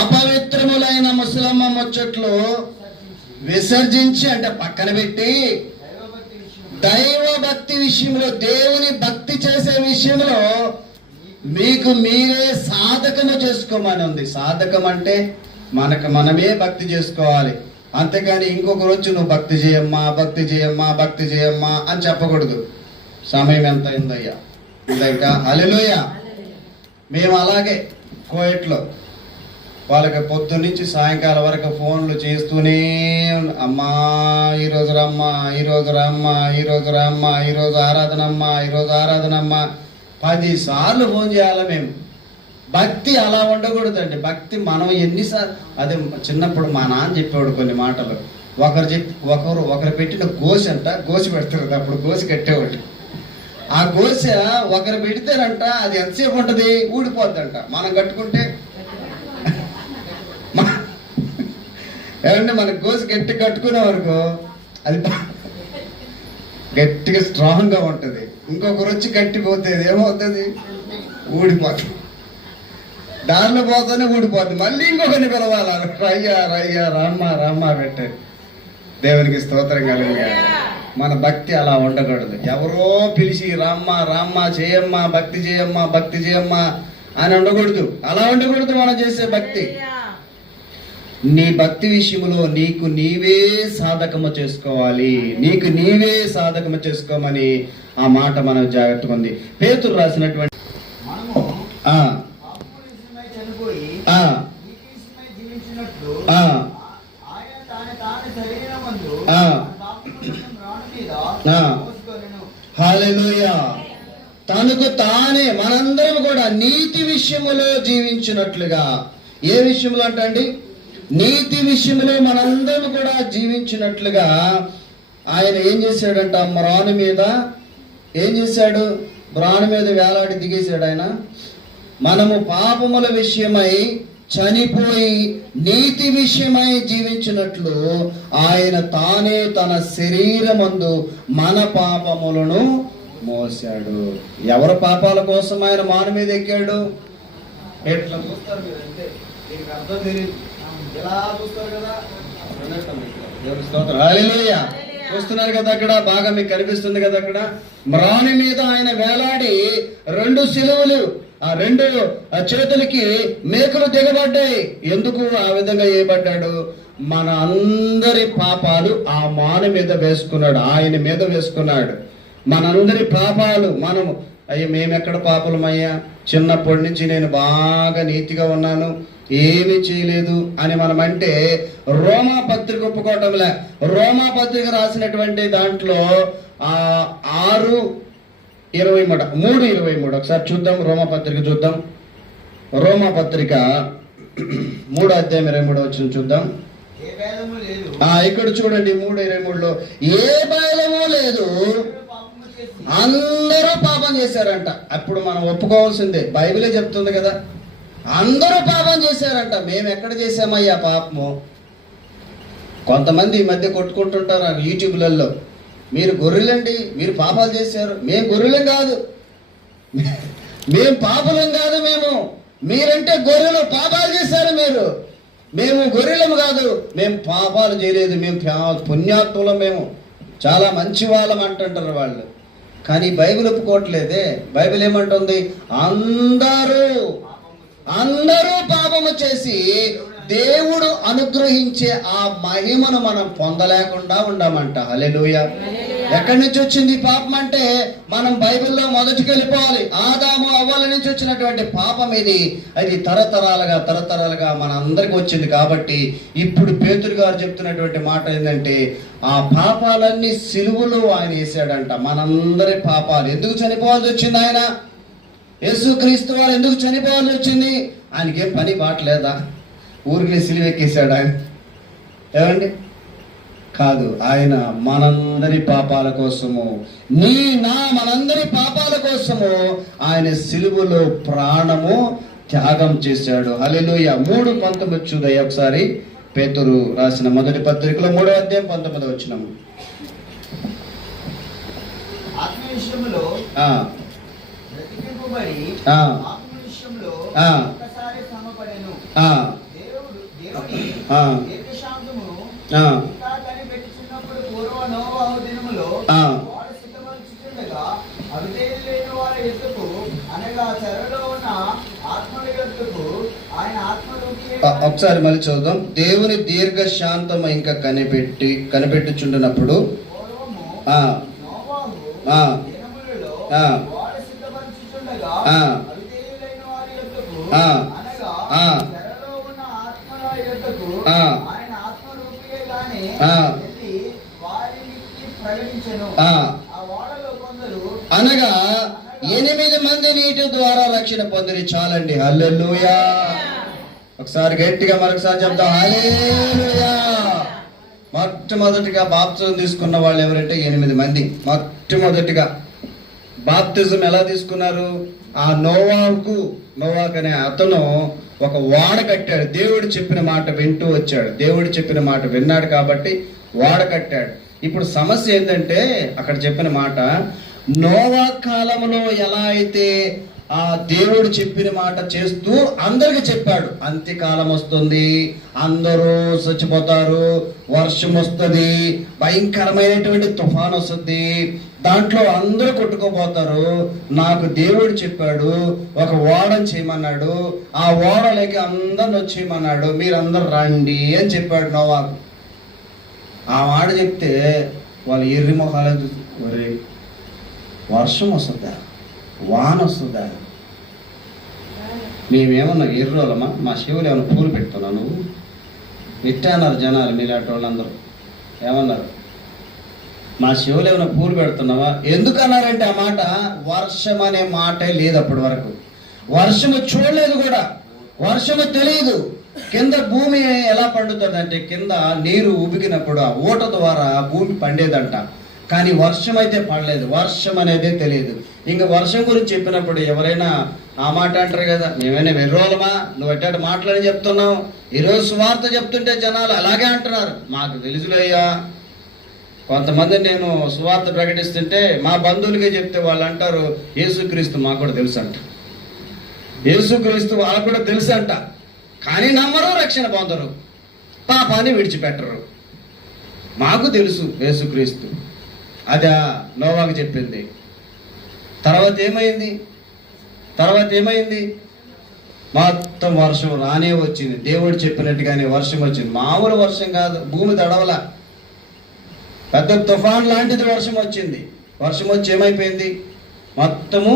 అపవిత్రములైన ముసలమ్మ ముచ్చట్లు విసర్జించి, అంటే పక్కన పెట్టి, దైవ భక్తి విషయంలో, దేవుని భక్తి చేసే విషయంలో మీకు మీరే సాధకము చేసుకోమని ఉంది. సాధకం అంటే మనమే భక్తి చేసుకోవాలి. అంతేకాని ఇంకొక రోజు నువ్వు భక్తి చేయమ్మా అని చెప్పకూడదు. సమయం ఎంత అయిందయ్యా, ఇంకా హల్లెలూయా. మేము అలాగే కోయట్లో వాళ్ళకి పొద్దున్న నుంచి సాయంకాలం వరకు ఫోన్లు చేస్తూనే, అమ్మా ఈరోజు రమ్మా, ఈరోజు ఆరాధనమ్మా 10 సార్లు ఫోన్ చేయాలి మేము. భక్తి అలా ఉండకూడదండి. భక్తి మనం ఎన్నిసార్లు, అదే చిన్నప్పుడు మా నాన్న చెప్పేవాడు కొన్ని మాటలు. ఒకరు పెట్టిన గోసి పెడతారు, అప్పుడు గోసి కట్టేవాడు. ఆ గోస ఒకరు పెడితేనంట అది ఎంతసేపు ఉంటుంది, ఊడిపోద్దంట. మనం కట్టుకుంటే ఏమంటే మన గోసి గట్టి కట్టుకునే వరకు అది గట్టిగా స్ట్రాంగ్గా ఉంటుంది. ఇంకొకరు వచ్చి కట్టిపోతే ఏమవుతుంది, ఊడిపోతుంది. దారిలో పోతేనే ఊడిపోతుంది. మళ్ళీ ఇంకొకరిని పిలవాలి, రయ్యా రామ్మ పెట్టారు. దేవునికి స్తోత్రం కలుగుగా. మన భక్తి అలా ఉండకూడదు. ఎవరో పిలిచి రామ్మ చేయమ్మా, భక్తి చేయమ్మా అని ఉండకూడదు. అలా ఉండకూడదు మనం చేసే భక్తి. నీ భక్తి విషయంలో నీకు నీవే సాధకము చేసుకోవాలి. చేసుకోమని ఆ మాట మనం జాగ్రత్తగా ఉంది. పేతురు రాసినటువంటి హల్లెలూయా. తనకు తానే మనందరం కూడా నీతి విషయములో జీవించినట్లుగా. ఏ విషయంలో అంటండి, నీతి విషయంలో మనందరం కూడా జీవించినట్లుగా ఆయన ఏం చేశాడంట, మ్రాను మీద వేలాడి దిగేశాడు ఆయన. మనము పాపముల విషయమై చనిపోయి నీతి విషయమై జీవించినట్లు ఆయన తానే తన శరీరమందు మన పాపములను మోసాడు. ఎవరి పాపాల కోసం ఆయన మాను మీద ఎక్కాడు? ఎట్లా చూస్తారు మీరు అంటే దీనికి అర్థం తెలియదు, ఎలా చూస్తారు కదా. హల్లెలూయా. చూస్తున్నారు కదా, అక్కడ బాగా మీకు కనిపిస్తుంది కదా. అక్కడ మ్రాని మీద ఆయన వేలాడి 2 శిలువలు, ఆ 2 చేతులకి మేకులు దిగబడ్డాయి. ఎందుకు ఆ విధంగా చేయబడ్డాడు? మన అందరి పాపాలు ఆ మాను మీద వేసుకున్నాడు, ఆయన మీద వేసుకున్నాడు. మనందరి పాపాలు మేమెక్కడ పాపలమయ్యా? చిన్నప్పటి నుంచి నేను బాగా నీతిగా ఉన్నాను, ఏమి చేయలేదు అని మనం అంటే రోమా పత్రిక ఒప్పుకోవటంలే. రోమా పత్రిక రాసినటువంటి దాంట్లో 3:23 ఒకసారి చూద్దాం. రోమా పత్రిక చూద్దాం. రోమా పత్రిక 3:23 చూద్దాం. ఇక్కడ చూడండి 3:23లో ఏ భేదము లేదు, అందరూ పాపం చేశారంట. అప్పుడు మనం ఒప్పుకోవాల్సిందే, బైబిలే చెప్తుంది కదా, అందరూ పాపం చేశారంట. మేము ఎక్కడ చేసామయ్యా పాపము? కొంతమంది ఈ మధ్య కొట్టుకుంటుంటారు యూట్యూబ్లలో, మీరు గొర్రెలండి, మీరు పాపాలు చేశారు. మేము గొర్రెలం కాదు, మేము పాపలం కాదు, మీరంటే గొర్రెలు, పాపాలు చేశారు మీరు. మేము గొర్రెలం కాదు, మేము పాపాలు చేయలేదు, మేము పుణ్యాత్ములం, మేము చాలా మంచి వాళ్ళం అంటుంటారు వాళ్ళు. కానీ బైబిల్ ఒప్పుకోవట్లేదే. బైబిల్ ఏమంటుంది? అందరూ పాపము చేసి దేవుడు అనుగ్రహించే ఆ మహిమను మనం పొందలేకుండా ఉండమంట. హల్లెలూయా. ఎక్కడి నుంచి వచ్చింది పాపం అంటే మనం బైబిల్లో మొదటికి వెళ్ళిపోవాలి. ఆదాము అవ్వల నుంచి వచ్చినటువంటి పాపం ఇది. అది తరతరాలుగా మన అందరికి వచ్చింది. కాబట్టి ఇప్పుడు పేతురు గారు చెప్తున్నటువంటి మాట ఏంటంటే ఆ పాపాలన్నీ సిలువలో ఆయన వేసాడంట. మనందరి పాపాలు. ఎందుకు చనిపోవాల్సి వచ్చింది ఆయన? యేసుక్రీస్తు వారు ఎందుకు చనిపోవాల్సి వచ్చింది? ఆయనకేం పని బాటలేదా? ఊరికి సిలువ ఎక్కేశాడు ఆయన? ఏమండి? కాదు, ఆయన మనందరి పాపాల కోసము, మనందరి పాపాల కోసము ఆయన సిలువలో ప్రాణము త్యాగం చేశాడు. హల్లెలూయా. 3:19 చూదయ్య ఒకసారి. పేతురు రాసిన మొదటి పత్రికలో 3:19 ఒకసారి మళ్ళీ చదువుదాం. దేవుని దీర్ఘశాంతము ఇంకా కనిపెట్టుచుండినప్పుడు అనగా 8 మంది నీటి ద్వారా రక్షణ పొందిరి. చాలండి. హల్లెలూయా. ఒకసారి గట్టిగా మరొకసారి చెప్తాం. హల్లెలూయా. మొట్టమొదటిగా బాప్తిజం తీసుకున్న వాళ్ళు ఎవరంటే 8 మంది. మొట్టమొదటిగా బాప్తిజం ఎలా తీసుకున్నారు? ఆ నోవాకు అనే అతను ఒక ఓడ కట్టాడు. దేవుడు చెప్పిన మాట వింటూ వచ్చాడు. దేవుడు చెప్పిన మాట విన్నాడు కాబట్టి ఓడ కట్టాడు. ఇప్పుడు సమస్య ఏంటంటే అక్కడ చెప్పిన మాట, నోవా కాలంలో ఎలా అయితే ఆ దేవుడు చెప్పిన మాట చేస్తూ అందరికి చెప్పాడు, అంత్యకాలం వస్తుంది, అందరూ చచ్చిపోతారు, వర్షం వస్తుంది, భయంకరమైనటువంటి తుఫాన్ వస్తుంది, దాంట్లో అందరూ కొట్టుకోపోతారు, నాకు దేవుడు చెప్పాడు, ఒక ఓడని చేయమన్నాడు, ఆ ఓడలోకి అందరిని వచ్చేయమన్నాడు, మీరందరూ రండి అని చెప్పాడు నోవాకు. ఆ మాట చెప్తే వాళ్ళు ఎర్రి మొహాలు చూసి, ఒరే వర్షం వస్తుందా, వాన వస్తుందా, మేమేమన్నా ఎర్రోలమా, మా శివులు ఏమన్నా పూలు పెడుతున్నావు నువ్వు ఇట్టే అన్నారు జనాలు. మీలాంటి వాళ్ళందరూ ఏమన్నారు, మా శివులు ఏమైనా పూలు పెడుతున్నావా? ఎందుకు అన్నారంటే ఆ మాట, వర్షం అనే మాటే లేదు అప్పటి వరకు. వర్షము చూడలేదు కూడా, వర్షము తెలియదు. కింద భూమి ఎలా పండుతుంది అంటే కింద నీరు ఉబికినప్పుడు ఆ ఊట ద్వారా భూమి పండేదంట. కానీ వర్షం అయితే పడలేదు, వర్షం అనేది తెలియదు. ఇంకా వర్షం గురించి చెప్పినప్పుడు ఎవరైనా ఆ మాట అంటారు కదా, మేమైనా వెర్రోలమా, నువ్వు ఎట్ట మాటలని చెప్తున్నావు, ఈరోజు సువార్త చెప్తుంటే జనాలు అలాగే అంటున్నారు. మాకు తెలుసులేయ్యా. కొంతమంది నేను సువార్త ప్రకటిస్తుంటే మా బంధువులకే చెప్తే వాళ్ళు అంటారు, యేసుక్రీస్తు మాకు కూడా తెలుసు అంట, యేసుక్రీస్తు వాళ్ళకు కూడా తెలుసు అంట, కానీ నమ్మరు, రక్షణ పొందరు, పాపాన్ని విడిచిపెట్టరు. మాకు తెలుసు యేసుక్రీస్తు. అదా నోవాకు చెప్పింది. తర్వాత ఏమైంది? మొత్తం వర్షం రానే వచ్చింది. దేవుడు చెప్పినట్టుగానే వర్షం వచ్చింది. మామూలు వర్షం కాదు, భూమి తడవల, పెద్ద తుఫాన్ లాంటిది వర్షం వచ్చింది. వర్షం వచ్చి ఏమైపోయింది? మొత్తము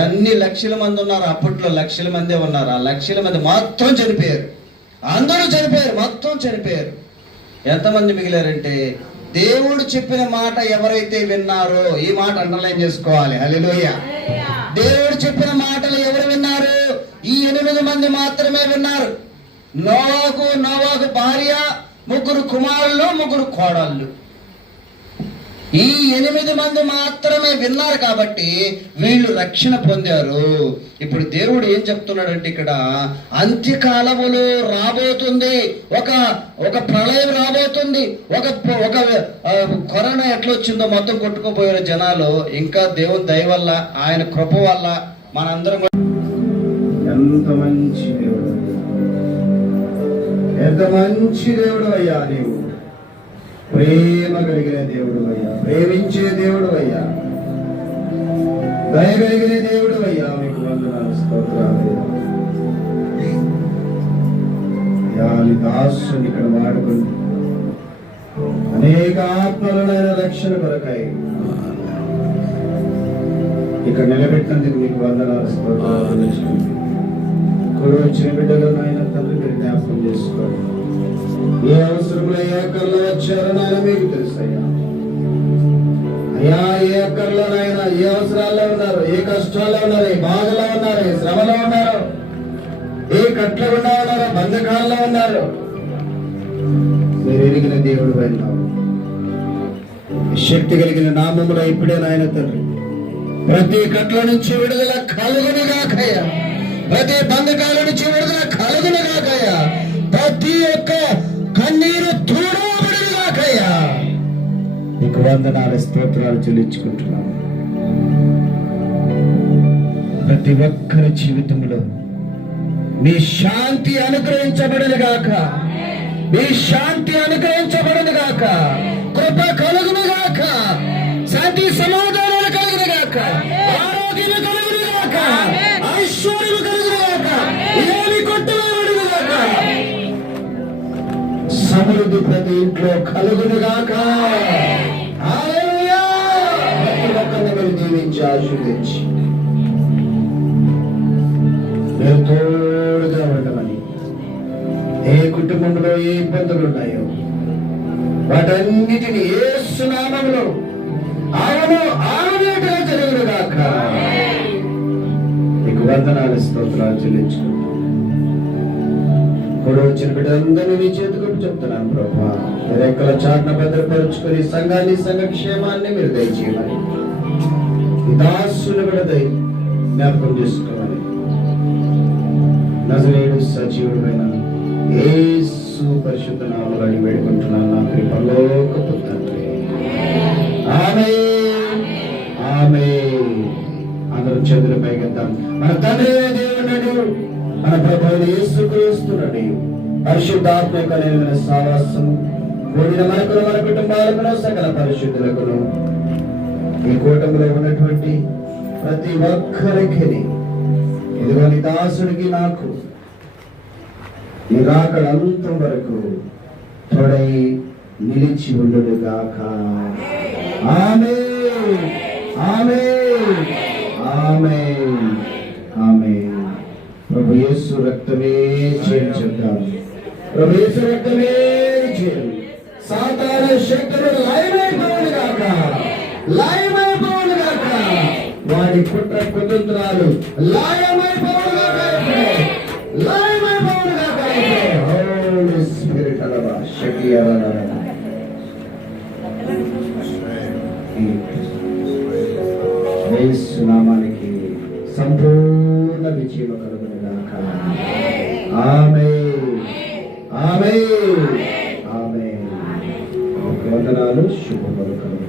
ఎన్ని లక్షల మంది ఉన్నారు, అప్పట్లో లక్షల మందే ఉన్నారు. ఆ లక్షల మంది మొత్తం చనిపోయారు, అందరూ చనిపోయారు, మొత్తం చనిపోయారు. ఎంతమంది మిగిలారంటే దేవుడు చెప్పిన మాట ఎవరైతే విన్నారో, ఈ మాట అండర్లైన్ చేసుకోవాలి, హల్లెలూయా. దేవుడు చెప్పిన మాటలు ఎవరు విన్నారు? ఈ 8 మంది మాత్రమే విన్నారు. నోవాహు భార్య, 3 కుమారులు, 3 కోడళ్ళు. ఈ 8 మంది మాత్రమే విన్నారు కాబట్టి వీళ్ళు రక్షణ పొందారు. ఇప్పుడు దేవుడు ఏం చెప్తున్నాడంటే, ఇక్కడ అంత్యకాలములు రాబోతుంది, ఒక ప్రళయం రాబోతుంది. ఒక కరోనా ఎట్లా వచ్చిందో మొత్తం కొట్టుకుపోయారు జనాలు. ఇంకా దేవుని దయ వల్ల, ఆయన కృప వల్ల మనందరం ఎంత మంచి దేవుడు, ఎంత మంచి దేవుడు అయ్యా నీవు. ప్రేమ కలిగిన దేవుడు అయ్యా, ప్రేమించే దేవుడు అయ్యా, దయ కలిగిన దేవుడు అయ్యా, మీకు వందనాలు, స్తోత్రాలు. దాసుని ఇక్కడ వాడుకుని అనేక ఆత్మలైన రక్షణ కొరకై ఇక్కడ నిలబెట్టినందుకు మీకు వందనాలు, స్తోత్రాలు. కూడా వచ్చిన బిడ్డలు నాయన తండ్రి మీరు జ్ఞాపకం చేసుకోండి. ఏ అవసరంలో ఏ అక్కర్లో వచ్చారో నాయన మీకు తెలుసయ్యా. అయ్యా, ఏ అక్కర్లో నాయన, ఏ అవసరాల్లో ఉన్నారు, ఏ కష్టాల్లో ఉన్నారు, ఏ బాధలో ఉన్నారు, ఏ శ్రమలో ఉన్నారు, ఏ కట్లగుండా ఉన్నారు, బంధకాల్లో ఉన్నారు, మీరు ఎరిగిన దేవుడు అయినావు. శక్తి కలిగిన నామములో ఇప్పుడే నాయన తండ్రి ప్రతి కట్ల నుంచి విడుదల కలుగునుగాకయ్యా, ప్రతి బంధకాల నుంచి విడుదల కలుగునుగాకయ్యా, ప్రతి ఒక్క కన్నీరు తుడవబడునుగాకయ్యా. నీకు వందనాలు, స్తోత్రాలు చెల్లించుకుంటున్నాను. ప్రతి ఒక్కరి జీవితంలో మీ శాంతి అనుగ్రహించబడునుగాక, మీ శాంతి అనుగ్రహించబడునుగాక, కృప కలుగునుగాక, శాంతి సమాధానాలు కలుగునుగాక, ఆరోగ్యం కలుగునుగాక, ఐశ్వర్యం కలుగునుగాక, ఏమి కొట్టుబడునుగాక, సమృద్ధి ప్రతి ఇంట్లో కలుగునుగాక. హల్లెలూయా. ప్రతి ఒక్కరిని మీరు దీవించి ఆశీర్వదించి మీరు తోడుగా ఉండమని, ఏ కుటుంబంలో ఏ ఇబ్బందులు ఉన్నాయో వాటన్నిటిని యేసు నామములో ఆనవేటుగా జరుగునుగాక. మీకు వందనాలు, స్తోత్రాలు చెల్లించుకుంటాను. కూడా వచ్చిన బిడ్డలందరినీ నీ చేతికి చెప్తున్నాను ప్రభా. మీరు ఎక్కల చాటున భద్రపరుచుకుని సంఘాన్ని, సంఘ క్షేమాన్ని మీరు దయచేయమని, ఈ దాసుని కూడా జ్ఞాపకం చేసుకోమని, నజరేయుడు సజీవుడైన యేసు పరిశుద్ధ నామములో అడిగి వేడుకుంటున్నాను నా ప్రియ పరలోకపు తండ్రి. ఆమేన్, ఆమేన్. అందరం చేతులు పైకెత్తాం. మన తండ్రి దేవుడు, మన ప్రభువైన యేసుక్రీస్తునని పరిశుద్ధాత్మ కలిగిన సావాసము కూడిన మనకును, మన కుటుంబాలకును, సకల పరిశుద్ధులకును, ఈ కూటమిలో ఉన్నటువంటి ప్రతి ఒక్కరికి, ఇదిగోని దాసుడికి నాకు ఈ రాకడ అంతం వరకు తోడై నిలిచి ఉండుగాక. ఆమేన్, ఆమేన్, ఆమేన్, ఆమేన్. ప్రభు యేసు రక్తమే చేర్చుద్దాం. ప్రభు యేసు రక్తమే చేరు. సాతాను శక్తులు లయమైపోవునుగాక, లయమైపోవునుగాక. వాడి కుట్ర కుతంత్రాలు లయమైపోవునుగాక, లయమైపోవునుగాక. హోలీ స్పిరిట్ అలవా శక్తి అలవా యేసు నామానికి సంపూర్ణ విజయం కలుగునుగాక. ఆమేన్, ఆమేన్, ఆమేన్. వందనాలు, శుభములు కలుగును.